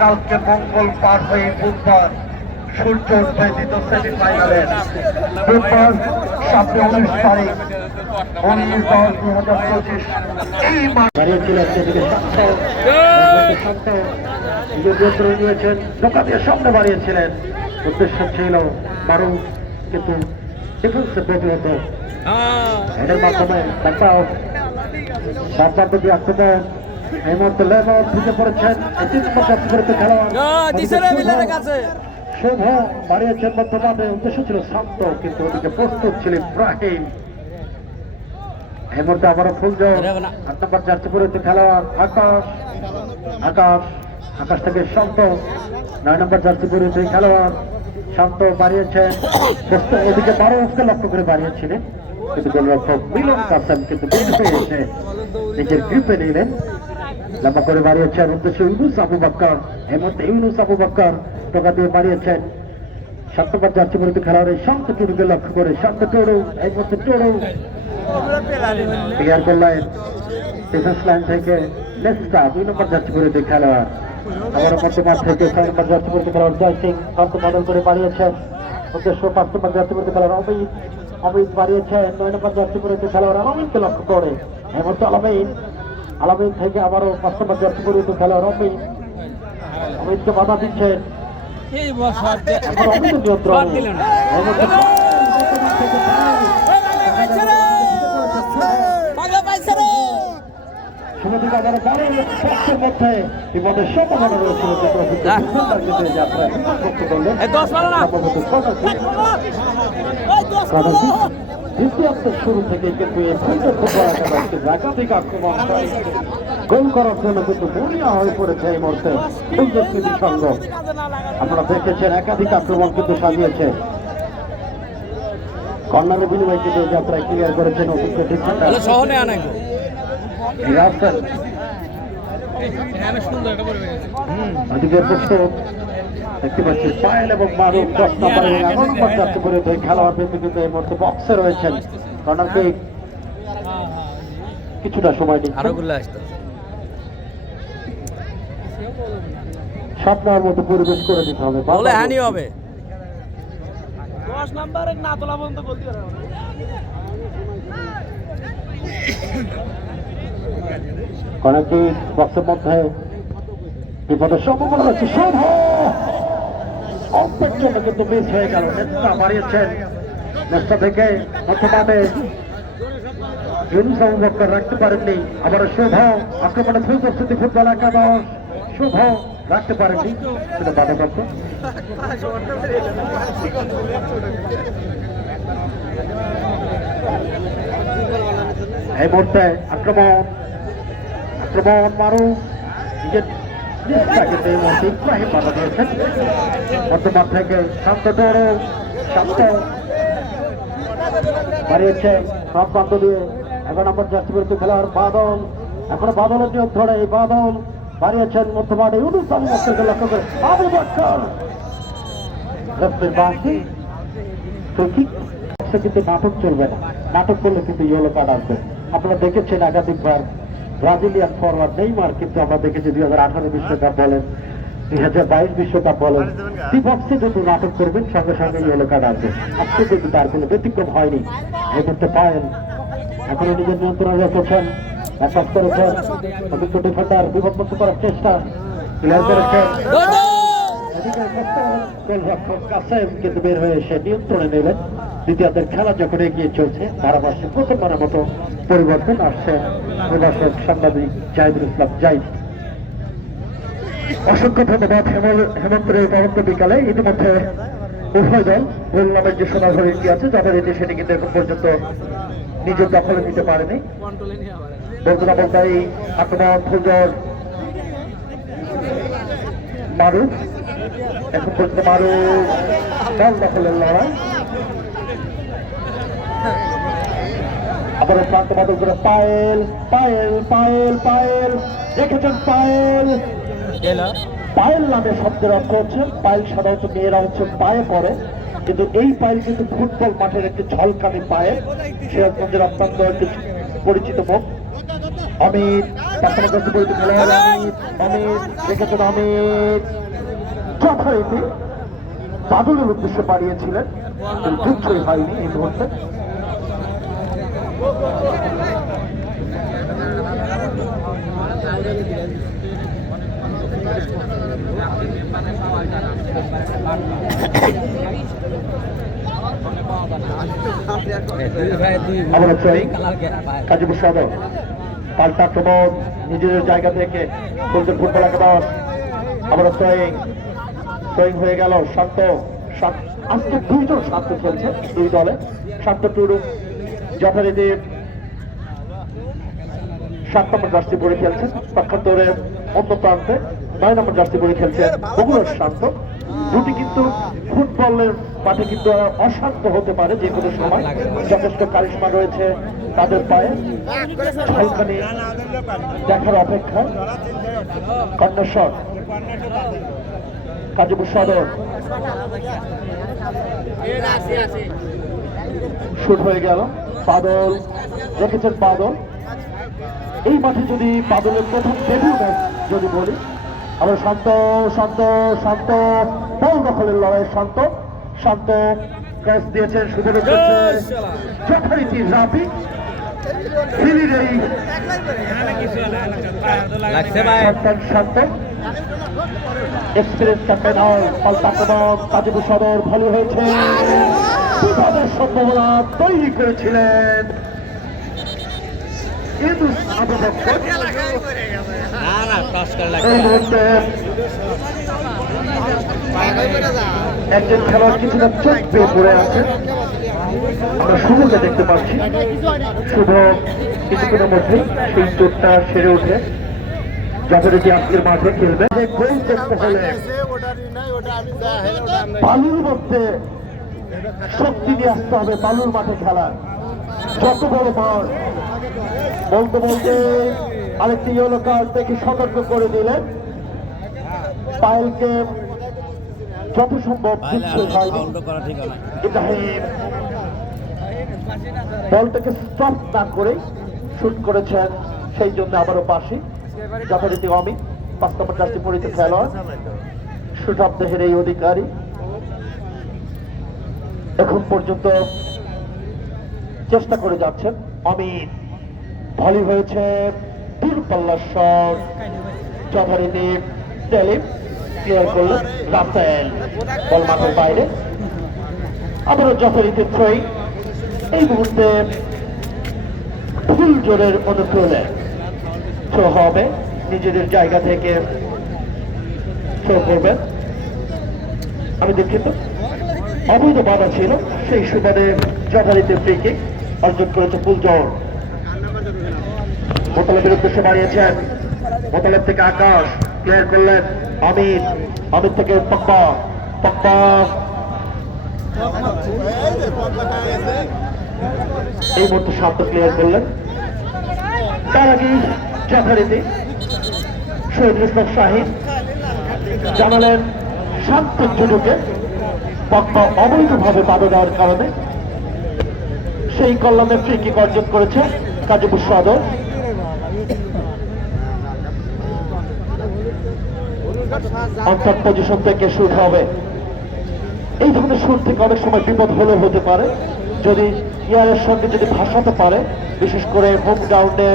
কালকে মঙ্গল পার হয়ে বুধবার সূর্য উঠবে দ্বিতীয় সেমিফাইনালের। বুধবার 19 তারিখ 19/10/2025 এই মাঠ নিয়েছেন ধোকা দিয়ে সামনে বাড়িয়েছিলেন। উদ্দেশ্য ছিল মারু, কিন্তু ডিফেন্সে প্রতিহত এর মাধ্যমে বাচ্চাটি আক্রমণ এই মুহূর্তে লেবার ঢুকে পড়েছেন। শুভ বাড়িয়েছেন মধ্যমাঠে, উদ্দেশ্য ছিল শান্ত, কিন্তু ওদিকে প্রস্তুত ছিল ইব্রাহিম। এই মুহূর্তে আবারও ফুলজোর 8 নম্বর জার্সি পরিহিত খেলোয়াড় আকাশ। আকাশ আকাশ থেকে শান্ত 9 নম্বর জার্সি পরিহিত খেলোয়াড় শান্ত বাড়িয়েছেন। ওদিকে 12কে লক্ষ্য করে বাড়িয়েছিলেন, কিন্তু গোলরক্ষক মিলন কাসেম কিন্তু বের হয়ে এসে নিজের গ্রিপে নিলেন। লম্বা করে বাড়িয়েছেন উদ্দেশ্য ইউনুস আবু বকর। এই মুহূর্তে ইউনুস আবু বকর টোকা দিয়ে বাড়িয়েছেন 7 নম্বর জার্সি পরিহিত খেলোয়াড় শান্ত টুডুকে লক্ষ্য করে। শান্ত টুডু এই মুহূর্তে টুডু ক্লিয়ার করলেন ডিফেন্স লাইন থেকে নেস্টা 2 নম্বর জার্সি পরিহিত খেলোয়াড়। আবার মধ্যমাঠ থেকে 6 নম্বর জার্সি পরিহিত খেলোয়াড় জয় সিং শান্ত বদল করে বাড়িয়েছেন উদ্দেশ্য 5 নম্বর জার্সি পরিহিত খেলোয়াড় অমিত। অমিত বাড়িয়েছেন 9 নম্বর জার্সি পরিহিত খেলোয়াড় আলামিনকে লক্ষ্য করে। এই মুহূর্তে আলামিন থেকে আবারও 5 নম্বর জার্সি পরিহিত খেলোয়াড় অমিত। অমিতকে বাধা দিচ্ছেন অমিত নিয়ন্ত্রণ। মধ্যে বিপদের সম্ভাবনা রয়েছিল, দ্বিতীয়ার্ধের শুরু থেকে কিন্তু একাধিক আক্রমণ গোল করার জন্য কিন্তু বুনিয়া হয়ে পড়েছে এই মুহূর্তে স্মৃতি সংঘ। আপনারা দেখেছেন একাধিক আক্রমণ কিন্তু সাজিয়েছে। কর্নারের বিনিময়ে কিন্তু যাত্রায় ক্লিয়ার করেছেন অভিজ্ঞ ডিফেন্ডার ওদিকে প্রস্তুত দেখতে পাচ্ছি পায়েল এবং মারুফ 10 নম্বরে 11 নম্বর যাত্রী করে দুই খেলোয়াড় কিন্তু এই মুহূর্তে বক্সে রয়েছেন। কর্নার কিক কিছুটা সময় নিচ্ছে, আরো গুলো আসতো। 7 নম্বর মতো পরিবেশ করে দিতে হবে। বলে হানি হবে। 10 নম্বরের না তোলা বন্ধ বলতে পারে। কর্নার কিক বক্সের মধ্যে বিপদের সম্ভাবনা রয়েছে। শুভ অল্পের জন্য কিন্তু মিস হয়ে গেল। নেতা বাড়িয়েছেন নেতা থেকে মধ্যমাঠে ইউনিফর্ম রাখতে পারেননি। আবার শুভ আক্রমণে ফুল প্রস্তুতি ফুটবল একাদশ। শুভ রাখতে পারেননি, সেটা বাধাপ্রাপ্ত। এই মুহূর্তে আক্রমণ মারু নিজের কিন্তু এই মুহূর্তে ইব্রাহিম বাধা দিয়েছেন। মধ্যমাঠ থেকে শান্ত দৌড় শান্ত বাড়িয়েছে সব প্রান্ত দিয়ে 11 নম্বর জার্সি বিরুদ্ধে খেলার বাদল। এখনো বাদলের নিয়োগ ধরে এই বাদল বাড়িয়েছেন মধ্যমাঠে ইউনুস আলী বক্করকে লক্ষ্য করে আবু বক্কর লেফটের বাঁশি কিন্তু নাটক চলবে না। নাটক করলে কিন্তু ইয়েলো কার্ড আসবে। আপনারা দেখেছেন একাধিকবার ব্রাজিলিয়ান ফরওয়ার্ড নেইমার কিন্তু আমরা দেখেছি 2018 বিশ্বকাপ বলেন 2022 বিশ্বকাপ বলেন বক্সে যদি নাটক করবেন সঙ্গে সঙ্গে ইয়েলো কার্ড আসবে। আজকে কিন্তু তার কোনো ব্যতিক্রম হয়নি। এই করতে পারেন এখনো নিজের নিয়ন্ত্রণে রেখেছেন, অ্যাটাক করেছেন অভিজ্ঞ ডিফেন্ডার বিপদমুক্ত করার চেষ্টা ক্লিয়ার করেছেন। গোলরক্ষক কাসেম কিন্তু বের হয়ে এসে নিয়ন্ত্রণে নিলেন। দ্বিতীয়ার্ধের খেলা যখন এগিয়ে চলছে ধারাভাষ্যে প্রথমবারের মতো পরিবর্তন আসছে প্রভাষক সাংবাদিক জাহিদুল ইসলাম জাহিদ। অসংখ্য ধন্যবাদ হেমন্তের এই পরন্ত বিকালে। ইতিমধ্যে উভয় দল গোল নামের যে সোনাঝুরি আছে যাদের এটি সেটি কিন্তু এখন পর্যন্ত নিজের দখলে নিতে পারেনি। বলতে না বলতে এই আক্রমণ ফুলজর মারুফ এখন পর্যন্ত মারুফ বল দখলের লড়াই। আবার প্রান্ত বদল করে পায়েল রেখেছেন পায়েল নামে শব্দের অর্থ হচ্ছে পায়েল সাধারণত মেয়েরা হচ্ছে পায়ে পড়ে, কিন্তু এই পায়েল কিন্তু ফুটবল মাঠের একটি ঝলকানি পায়েল। সিরাজগঞ্জের অত্যন্ত একটি পরিচিত মুখ। অমিত রেখেছেন অমিত যথারীতি বাদলের উদ্দেশ্যে বাড়িয়েছিলেন, কিছুই হয়নি এই মুহূর্তে। কাজীপুর সদর পাল্টা আক্রমণ নিজেদের জায়গা থেকে ফুটবল একাদশ আবার সোয়িং হয়ে গেল। শান্ত আজকে দুইজন শান্ত খেলছে দুই দলে। শান্ত টুরু যথারীতি 7 নম্বর জার্সি পরে খেলছেন, পক্ষান্তরে অন্য প্রান্তে 9 নম্বর জার্সি পরে খেলছেন বগুড়ার শান্ত। দুটি কিন্তু ফুটবলের মাঠে কিন্তু অশান্ত হতে পারে যে কোনো সময়। যথেষ্ট কারিশমা রয়েছে তাদের পায়ে, ঝলকানি দেখার অপেক্ষা। কর্ণেশ্বর কাজীপুর সদর শুট হয়ে গেল। বাদল রেখেছেন বাদল। এই মাঠে যদি বাদলের প্রথম ডেবিউ ম্যাচ যদি বলি, আবার শান্ত বল দখলের লড়াই। শান্ত ক্যাচ দিয়েছেন সুদূরে যথারীতি রাবি শান্ত এক্সপিরিয়েন্স ক্যাপ্টেন কাজীপুর সদর ভালো হয়েছে। বিপদের সম্ভাবনা তৈরি করেছিলেন একজন খেলোয়াড় কিছুটা চোখ পেয়ে পড়ে আছে। আমরা শুভকে দেখতে পাচ্ছি। শুভ কিছুক্ষণের মধ্যেই সেই চোটটা সেরে উঠে যথারীতি আজকের মাঠে খেলবে। গোল দেখতে হলে বালুর মধ্যে শক্তি নিয়ে আসতে হবে। বালুর মাঠে খেলা যত বড় মাঠ বলতে আরেকটি ইয়েলো কার্ড দেখে সতর্ক করে দিলেন। পায়েলকে যত সম্ভব ইব্রাহিম বলটাকে স্টপ না করে শুট করেছেন, সেই জন্য আবারও পাশে যথারীতি অমিত 5 নম্বর জার্সি পরিচিত খেলোয়াড়, শুট অফ দেহের এই অধিকারী। এখন পর্যন্ত চেষ্টা করে যাচ্ছেন অমিত। ভলি হয়েছে দূরপাল্লার শট, যথারীতি টেলিপ ক্লিয়ার করলেন রাসেল, বল মাঠের বাইরে। আবারও যথারীতি থ্রোয়িং। এই মুহূর্তে ফুল জোরের অনুকূলে থ্রো হবে, নিজেদের জায়গা থেকে থ্রো করবেন। আমি দুঃখিত, অবৈধ বাধা ছিল, সেই সুবাদে যথারীতি ফ্রি কিক অর্জন করেছে ফুলজোর। মোতালেবের উদ্দেশ্যে বাড়িয়েছেন, মোতালেব থেকে আকাশ ক্লিয়ার করলেন অমিত, অমিত থেকে পক্কা, পক্কা এই মুহূর্তে শব্দ ক্লিয়ার করলেন। তার আগে যথারীতি শহীদুল ইসলাম শাহিন জানালেন শান্ত জুডুকে পক্কা অবৈধভাবে বাধা দেওয়ার কারণে সেই কল্যাণে ফ্রি কিক অর্জন করেছে গাজীপুর সদর। অর্থাৎ পজিশন থেকে শুট হবে। এই ধরনের শুট থেকে অনেক সময় বিপদ হলেও হতে পারে, যদি ইয়ারের সঙ্গে যদি ভাসাতে পারে। বিশেষ করে হোম গ্রাউন্ডে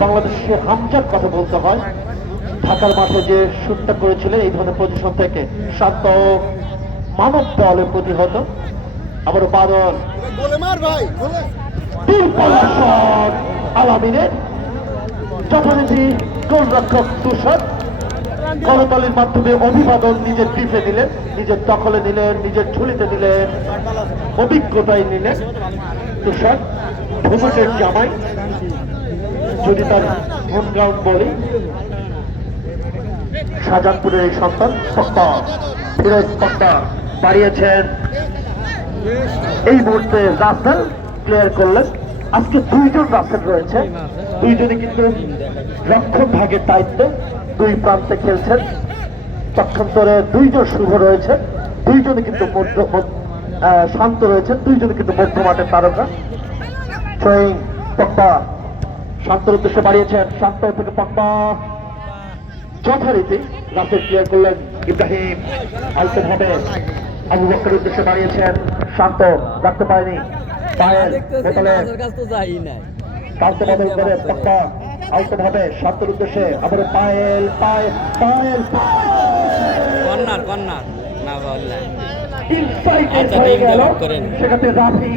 বাংলাদেশের হামজার কথা বলতে হয়, ঢাকার মাঠে যে শুটটা করেছিলেন এই ধরনের পজিশন থেকে শান্ত মানব দলের প্রতিহত। আবার বাদল আলামিনের যথারীতি গোলরক্ষক তুষার করতালির মাধ্যমে অভিবাদন নিজের পিঠে নিলেন, নিজের দখলে নিলেন, নিজের ঝুলিতে নিলেন, অভিজ্ঞতায় নিলেন। তুষার ভূমিকের জামাই, যদি তার হোম গ্রাউন্ড বলি, শাহজাহানপুরের এই সন্তান পক্কা ফিরোজ পক্কা বাড়িয়েছেন। এই মুহূর্তে রাসেল ক্লিয়ার করলেন। আজকে 2 জন রাসেল রয়েছে, 2 জনই কিন্তু রক্ষণ ভাগের দায়িত্বে 2 প্রান্তে খেলছেন। পক্ষান্তরে 2 জন শুভ রয়েছে, 2 জনই কিন্তু শান্ত রয়েছেন, 2 জনই কিন্তু মধ্য মাঠের তারকা। থ্রোয়িং পক্কা শান্তর উদ্দেশ্যে বাড়িয়েছেন, শান্ত থেকে পক্কা যথারীতি রাসেল ক্লিয়ার করলেন ইব্রাহিম। আলতে ভাবে আবু বকরের উদ্দেশ্যে বাড়িয়েছেন, শান্ত রাখতে পারেনি। পায়েল বোতলে পাল্টে বদল করে পক্কা আলতে ভাবে শান্তর উদ্দেশ্যে আবার পায়েল পায়েল পায়েল কর্নার কর্নার না বললেন। সেখানে রাফি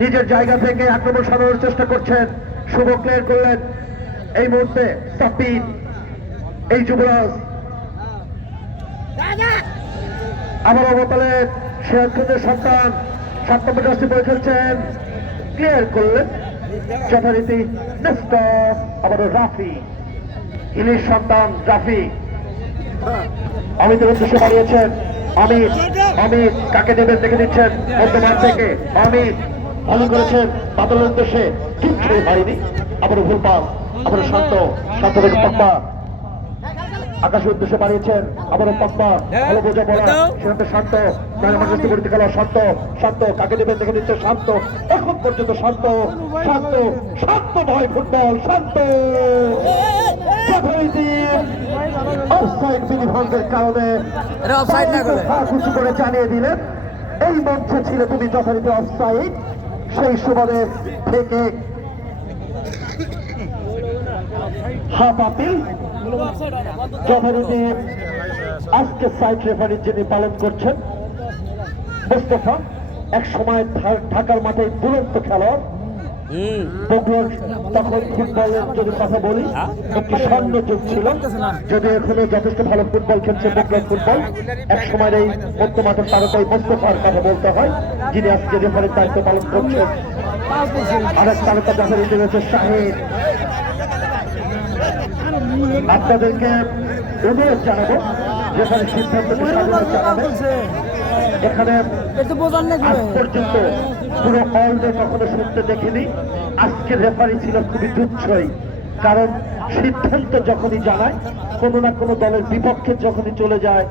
নিজের জায়গা থেকে আক্রমণ সাধনের চেষ্টা করছেন, শুভ ক্লিয়ার করলেন। এই মুহূর্তে সাব্বির, এই যুবরাজ আবার অবতলে সিরাজগঞ্জের সন্তান 7 নম্বর জার্সি পরে খেলছেন, ক্লিয়ার করলেন যথারীতি নেস্টা। আবারও রাফি, হিলির সন্তান রাফি অমিতের উদ্দেশ্যে বাড়িয়েছেন। অমিত, অমিত কাকে দেবেন দেখে দিচ্ছেন মধ্যমাঠ থেকে। অমিত ভালো করেছেন বাদলের উদ্দেশ্যে, কিচ্ছুই হয়নি। আবারও ভুল পাস, আবারও শান্ত, শান্ত থেকে পক্কা আকাশের উদ্দেশ্যে বাড়িয়েছেন। আবারও পক্কা ভালো বোঝা পড়া, সেখানে শান্ত পরিচিত খেলা। শান্ত, শান্ত কাকে দেবেন দেখে দিচ্ছে শান্ত। এখন পর্যন্ত শান্ত, শান্ত, শান্ত নয় ফুটবল, শান্ত। অফসাইড বিধিভঙ্গের কারণে খুশি করে জানিয়ে দিলেন এই মঞ্চে ছিল তুমি যথারীতি অফসাইড। সেই সুবাদে থেকে হাফ আপিল যথারীতি আজকে সাইড রেফারি যিনি পালন করছেন মোস্তফা, এক সময় ঢাকার মাঠে দুরন্ত খেলোয়াড়। বগুড়ার তখন ফুটবলের যদি কথা বলি একটি স্বর্ণ যুগ ছিল, যদি এখনো যথেষ্ট ভালো ফুটবল খেলছে বগুড়ার ফুটবল। এক সময় এই মধ্য মাঠের তারকাই মোস্তফার কথা বলতে হয়, যিনি আজকে রেফারির দায়িত্ব পালন করছেন। আরেক তারকা যথারীতি রয়েছে শাহিদ। আপনাদেরকে অনুরোধ জানাবো রেফারির সিদ্ধান্তকে স্বাধীনতা জানাবেন। এখানে আজ পর্যন্ত পুরো অলডে কখনো শুনতে দেখিনি। আজকের রেফারি ছিল খুবই তুচ্ছই, কারণ সিদ্ধান্ত যখনই জানায় কোনো না কোনো দলের বিপক্ষে যখনই চলে যায়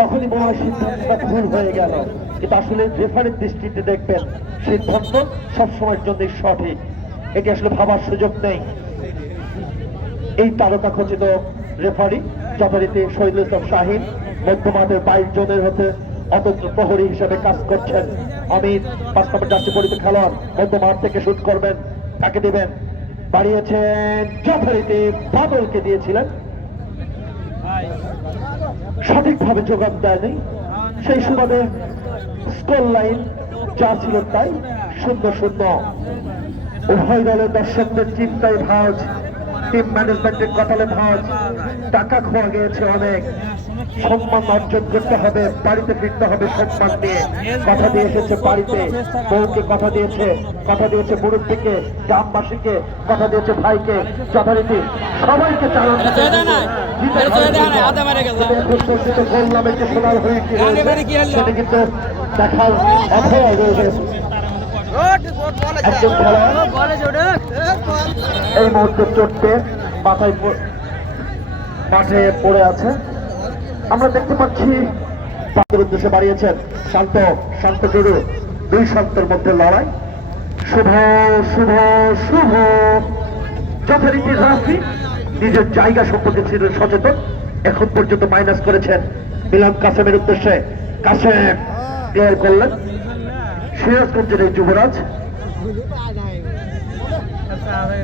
তখনই মনে হয় সিদ্ধান্তটা ভুল হয়ে গেল, কিন্তু আসলে রেফারির দৃষ্টিতে দেখবেন সিদ্ধান্ত সবসময়ের জন্যই সঠিক, এটি আসলে ভাবার সুযোগ নেই। এই তারকা খচিত রেফারি যথারীতি শহীদুল ইসলাম শাহীন মধ্যমাঠের 22 জনের হতে অতন্ত্র প্রহরী হিসেবে কাজ করছেন। অমিত 5 নম্বর জার্সি পরিহিত খেলোয়াড় মধ্যমাঠ থেকে শুট করবেন, কাকে দিবেন, বাড়িয়েছেন যথারীতি বাদলকে দিয়েছিলেন, সঠিকভাবে যোগান দেয়নি, সেই সুবাদে স্কোর লাইন যা ছিল তাই 0-0। উভয় দলের দর্শকদের চিন্তায় ভাঁজ, টিম ম্যানেজমেন্টের কপালে ভাঁজ, টাকা খোয়া গিয়েছে অনেক, সম্মান অর্জন করতে হবে, বাড়িতে ফিরতে হবে সম্মান নিয়ে, কথা দিয়ে এসেছে বাড়িতে, বউকে কথা দিয়েছে মুরব্বীকে, গ্রামবাসীকে কথা দিয়েছে, ভাইকে, যথারীতি সবাইকে চালান বললাম যে সোনার হয়ে কি সেটা কিন্তু দেখার অপেক্ষা রয়েছে। একজন খেলোয়াড় এই মুহূর্তে চোটে মাঠে পড়ে আছে, আমরা দেখতে পাচ্ছি তাদের উদ্দেশ্যে বাড়িয়েছেন শান্ত জুড়ু, 2 শান্তের মধ্যে লড়াই, শুভ শুভ শুভ যথারীতি রাফি নিজের জায়গা সম্পর্কে ছিলেন সচেতন, এখন পর্যন্ত মাইনাস করেছেন মিলান কাসেমের উদ্দেশ্যে, কাসেম ক্লিয়ার করলেন, সিরাজগঞ্জের এই যুবরাজ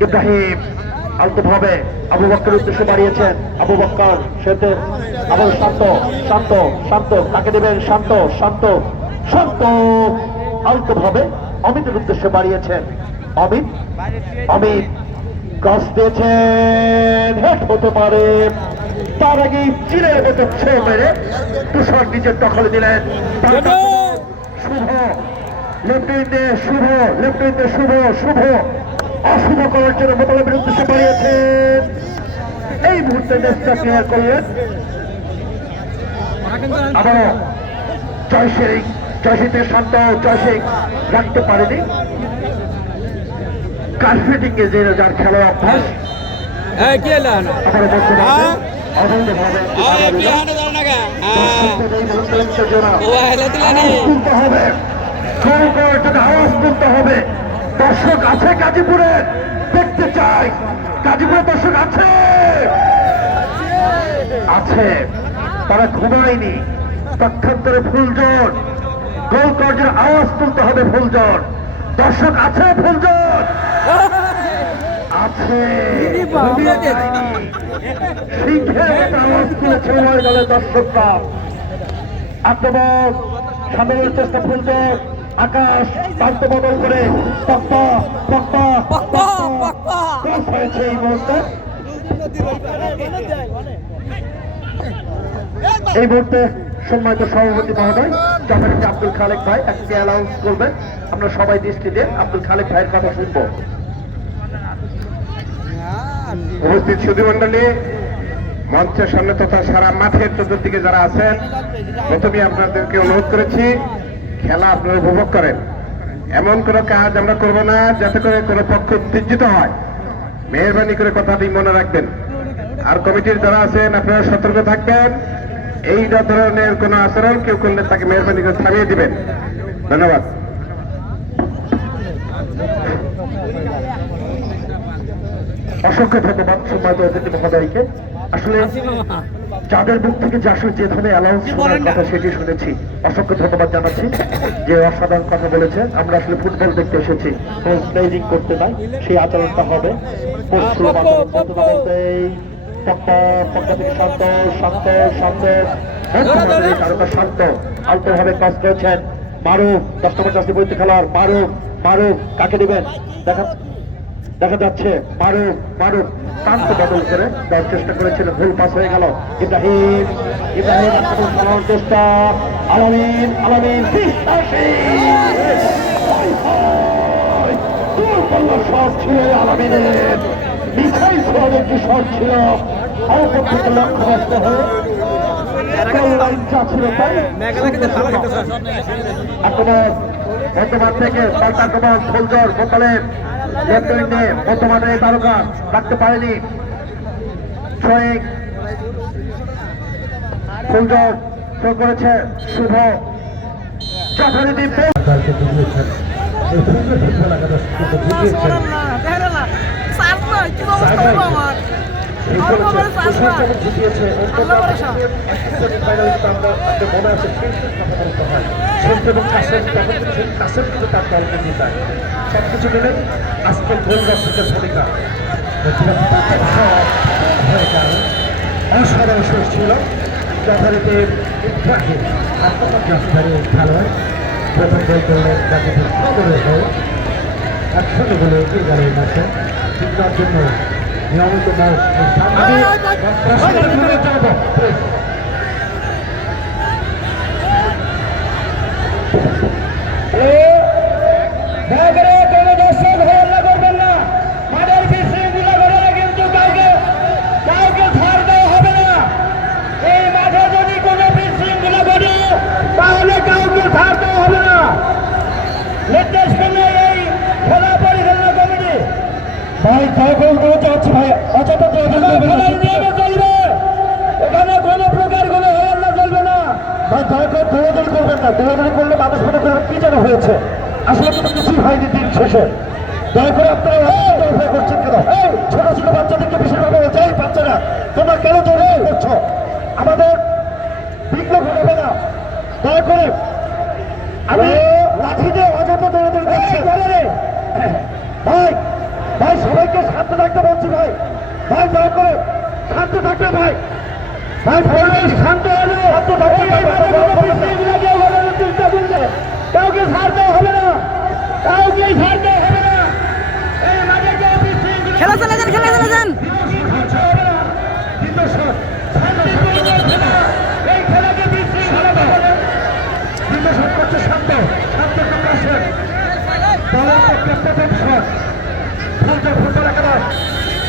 ইব্রাহিম আলতোভাবে আবু বক্করের উদ্দেশ্যে বাড়িয়েছেন, আবু বক্কর সেতে আবার শান্ত কাকে দেবেন, শান্ত আলতোভাবে অমিতের উদ্দেশ্যে বাড়িয়েছেন, অমিত ক্রস দিয়েছেন, হেড হতে পারে, তার আগে চিরের মতো ছো মেরে তুষার নিজের দখলে দিলেন, শুভ লেফট উইন্ডে শুভ অশুভ করার জন্য মোতালেবের উদ্দেশ্যে বাড়িয়েছেন, এই মুহূর্তে ম্যাচটা ক্লিয়ার করলেন, আবারও জয়সিংতে শান্ত, জয়সিং রাখতে পারেনি, কার্পেটিং এ যে যার খেলার অভ্যাস আওয়াজ তুলতে হবে, দর্শক আছে গাজীপুরের, দেখতে চাই গাজীপুরের দর্শক আছে, তারা ঘুমায়নি, পক্ষান্তরে ফুলজন গোল কর্জের আওয়াজ তুলতে হবে, ফুলজন দর্শক আছে, ফুলজন আছে, আওয়াজ তুলেছে উভয় দলের দর্শকরা, আক্রমণ সামনের চেষ্টা, ফুলজন আকাশ প্রান্ত বদল করে হয়েছে এই মুহূর্তে, এই মুহূর্তে সম্মানিত সভাপতি মহোদয় যথারীতি আব্দুল খালেক ভাই একটি অ্যানাউন্স করবেন, আমরা সবাই দৃষ্টি দিয়ে আব্দুল খালেক ভাইয়ের কথা শুনবো। উপস্থিত সুধীমণ্ডলী, মঞ্চের সামনে তথা সারা মাঠের চতুর্দিকে যারা আছেন, প্রথমে আপনাদেরকে অনুরোধ করেছি খেলা আপনারা উপভোগ করেন, এমন কোনো কাজ আমরা করব না যাতে করে কোনো পক্ষ উত্তেজিত হয়, মেহরবানি করে কথাটি মনে রাখবেন। আর কমিটির যারা আছেন আপনারা সতর্ক থাকবেন, এই ধরনের কোনো আচরণ কেউ করলে তাকে মেহরবানি করে থামিয়ে দিবেন। ধন্যবাদ। অসংখ্য ধন্যবাদ সম্মানিত অতিথি মহোদয়কে। আসলে যাদের মুখ থেকে যে ধরনের অ্যালাউন্স শোনার কথা সেটি শুনেছি, অসংখ্য ধন্যবাদ জানাচ্ছি, যে অসাধারণ কথা বলেছেন। আমরা আসলে ফুটবল দেখতে এসেছি, প্লেজিং করতে নাই, সেই আচরণটা হবে শান্ত আলতোভাবে কাজ করেছেন মারুফ, 10 নম্বর জার্সি পরিহিত খেলোয়াড় মারুফ কাকে দিবেন দেখা যাচ্ছে, মারুফ প্রান্ত বদল করে দেওয়ার চেষ্টা করেছিলেন, ভুল পাস হয়ে গেল, ইব্রাহিম খেলার চেষ্টা, আলামিন শট ছিল আলামিনের, মিঠাই ছোড়ার একটি শট ছিল, অপরদিকে লক্ষ্যভ্রষ্ট হয়ে লাইন যা ছিল তাই আক্রমণ বর্তমান থেকে পাল্টা আক্রমণ, ফুলজর মোতালেব লেফটেন্যান্টে বর্তমানে এই তারকা রাখতে পারেনি শোয়েক ফুলজর থ্রো করেছে শুভ যথারীতি সরকারকে বুঝিয়েছেন এই সুন্দর ফুটবল একাদশকে বুঝিয়েছেন এই খেলেছে জিতিয়েছে ফাইনালিস্ট আমরা আপনার মনে আছে কথা বলতে হয় শেখ এবং কাসেম তখন কিন্তু শেখ কাসেম কিন্তু তার দলকে জিতায় সব কিছু মিলে আজকের গোলরক্ষকের ভূমিকা অসাধারণ শেষ ছিল যথারীতি ইব্রাহিম আত্মনাগ্রাসী খেলোয়াড় প্রথম গোল করলেন জাতীয় সদরের হয়ে 1-0 গোলে এগিয়ে গেল এই ম্যাচে জিতার জন্য নিয়মিত ম্যাচ তাহলে কাউকে ছাড়তে হবে না নির্দেশ করলে এই খেলা পরিচালনা কমিটি ভাই তখন বলতে হচ্ছে ভাই অযথা চলবে এখানে কোনো প্রকার কোনো হল্লা চলবে না ভাই দয়া করে দৌড়াদৌড়ি করবেন না দৌড়াদৌড়ি করলে মানুষ মনে করবে কি যেন হয়েছে আসলে কিন্তু কিছুই হয়নি দিন শেষে দয়া করে আপনারা ভয় করছেন কেন ছোট ছোট বাচ্চাদেরকে বিশেষভাবে বলছে এই বাচ্চারা তোমরা কেন দৌড়াদৌড়ি করছো আমাদের বিঘ্ন ঘটাবে না দয়া করে আমি লাঠি দিয়ে অযথা দৌড়াদৌড়ি করছি ভাই ভাই সবাইকে শান্ত থাকতে বলছি ভাই ভাই দয়া করে শান্ত থাকবে ভাই ভাই পরিবেশ শান্ত হলে শান্ত থাকবে কাউকে ছাড়তে হবে না কাউকে ছাড়তে হবে না এই মাঠে কেউ বিশৃঙ্খলা খেলা চালা যান খেলা চালা যান এই খেলাকে বিশৃঙ্খলা হবে শান্ত শান্ত প্রকাশের দলের পক্ষে প্রথম শট ফুলজর ফুটবল একাদশ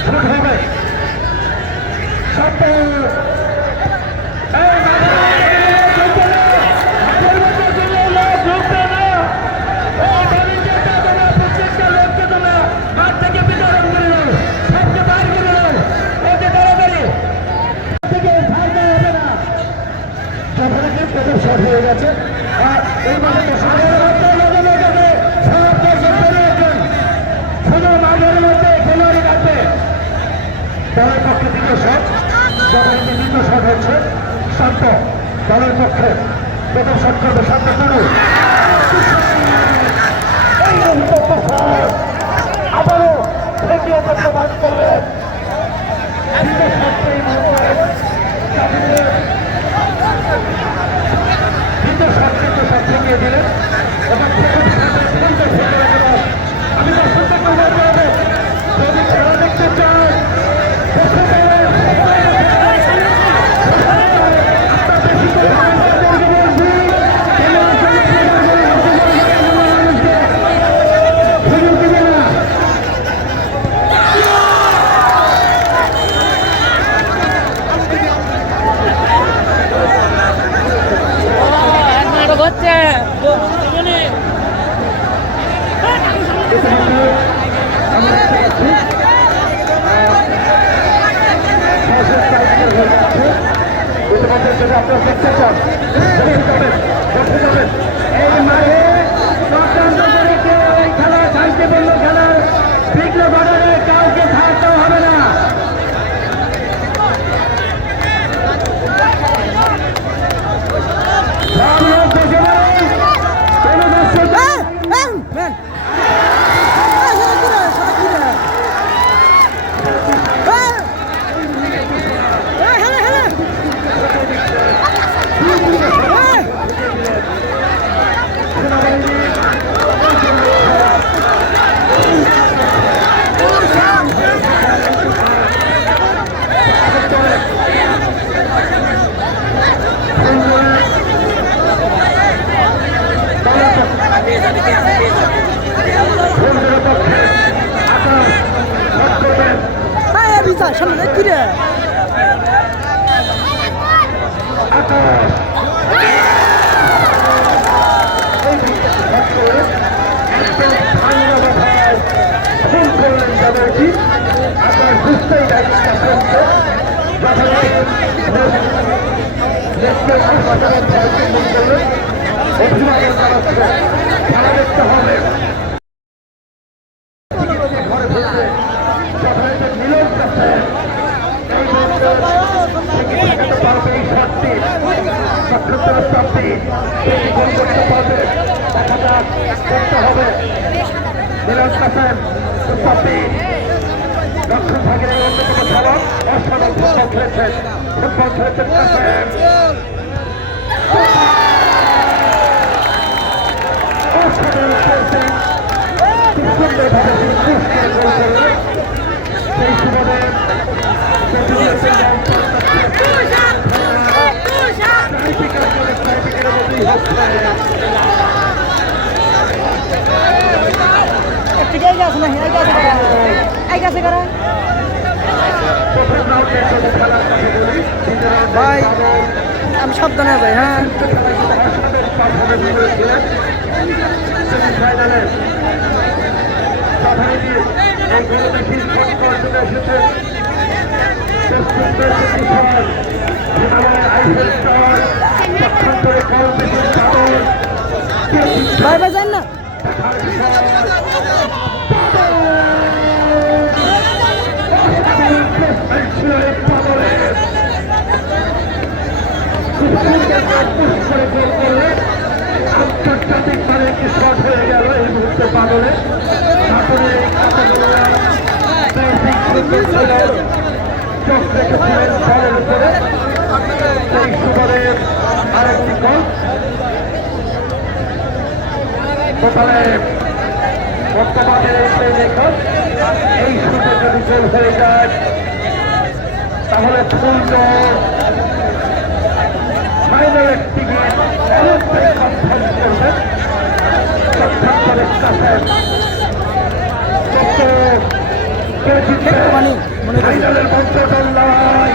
শুট হবে শান্ত প্রথম শট হয়ে গেছে আর এই মাঠে শুধু মাঠের মধ্যে খেলোয়াড়ি রাখবে দলের পক্ষে দ্বিতীয় শট দলের দ্বিতীয় শট হচ্ছে শান্ত দলের পক্ষে প্রথম শট করবে শান্ত শুরু আবারও তৃতীয় পক্ষ মাঠ করবে দ্বিতীয় শট ঠেকিয়ে দিলেন এবং প্রথম আমি দর্শকদের বলবো যদি খেলা দেখতে চাই নাটক হচ্ছে আপনার দেখতে চান এই মাঠে চক্রান্ত করে কেউ এই খেলা শান্তিপূর্ণ খেলার বিঘ্ন ঘটালে কাউকে ছাড়তে হবে না সব লোক বসে নেই কোনো দর্শক সামনে কি রে আকাশ করেছি আপনারা বুঝতেই খেলা দেখতে হবে ঘরে বসে যথারীতি মিলন করছে এই পারবে এই শটটি নক্ষত্র প্রাপ্তি গোল করতে পারবে দেখা যাক করতে হবে মিলন কাসেম প্রাপ্তি দক্ষিণ ভাগের এই অন্যতম খেলোয়াড় অসাধারণ ফুটবল খেলেছেন কাসেম অসাধারণ খেলছেন খুব সুন্দরভাবে তিনি পুরস্কার গোল করলেন সেই সুবাদে ভাই আমি সাবধানে যাই হ্যাঁ ভাই ভাই যান না আন্তর্জাতিক মানে একটি শট হয়ে গেল এই মুহূর্তে পাগলে চোখ রেখেছিলেন বলের উপরে সেই সুবাদে আরেকটি গোল টোটালে বর্তমানে এই সুযোগে যদি গোল হয়ে যায় তাহলে পূর্ণ ফাইনালের টিকিট অনেকটাই কনফার্ম করবেন সত্যান্তরের কাছে ফাইনালের মঞ্চটন লড়াই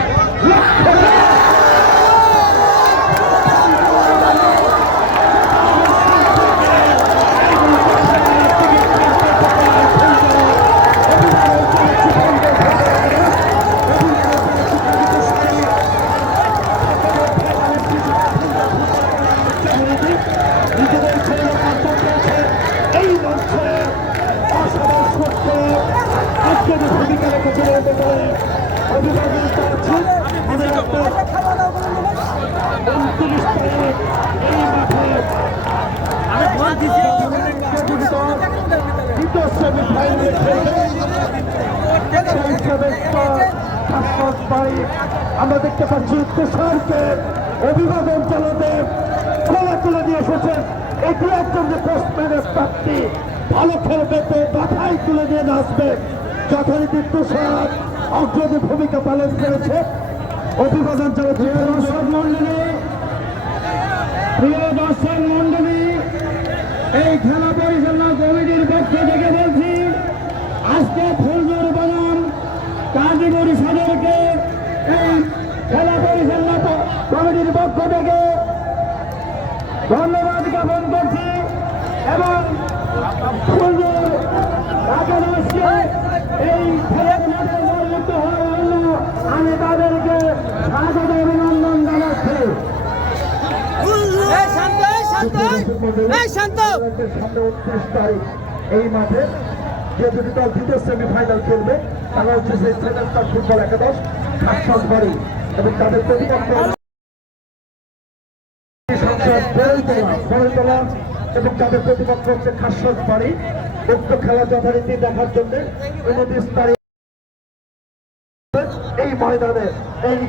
আমরা দেখতে পাচ্ছি তুষারকে অভিবাদন চালাতে খোলা তুলে দিয়ে এসেছেন এটি একজন যে পোস্টম্যানের প্রাপ্তি ভালো খেলবে তো মাথায় তুলে দিয়ে নাচবে যথারীতি তুষার অগ্রণী ভূমিকা পালন করেছে অভিবাদন চালাতে দর্শক মন্ডলী প্রিয় দর্শক মন্ডলী এই খেলা পরিচালনা কমিটির পক্ষ থেকে বলছি আজকে ফুলজোর বনাম কাজীগড়ি সদরকে এই খেলা পরিচালনা কমিটির পক্ষ থেকে ধন্যবাদ জ্ঞাপন করছি এবং ফুলজোর একাদশকে এই খেলার মাঠে নিযুক্ত হওয়ার জন্য আমি তাদেরকে স্বাগত অভিনন্দন জানাচ্ছি। সামনে 29 তারিখ এই মাঠে যে দুটি দল দ্বিতীয় সেমিফাইনাল খেলবে তারা হচ্ছে সেই সেন্টার ফুটবল একাদশ খাসবাড়ি এবং তাদের প্রতিপক্ষ এবং তাদের প্রতিপক্ষ হচ্ছে খাসবাড়ি উক্ত খেলা যথারীতি দেখার জন্য 29 তারিখ এই ময়দানে এই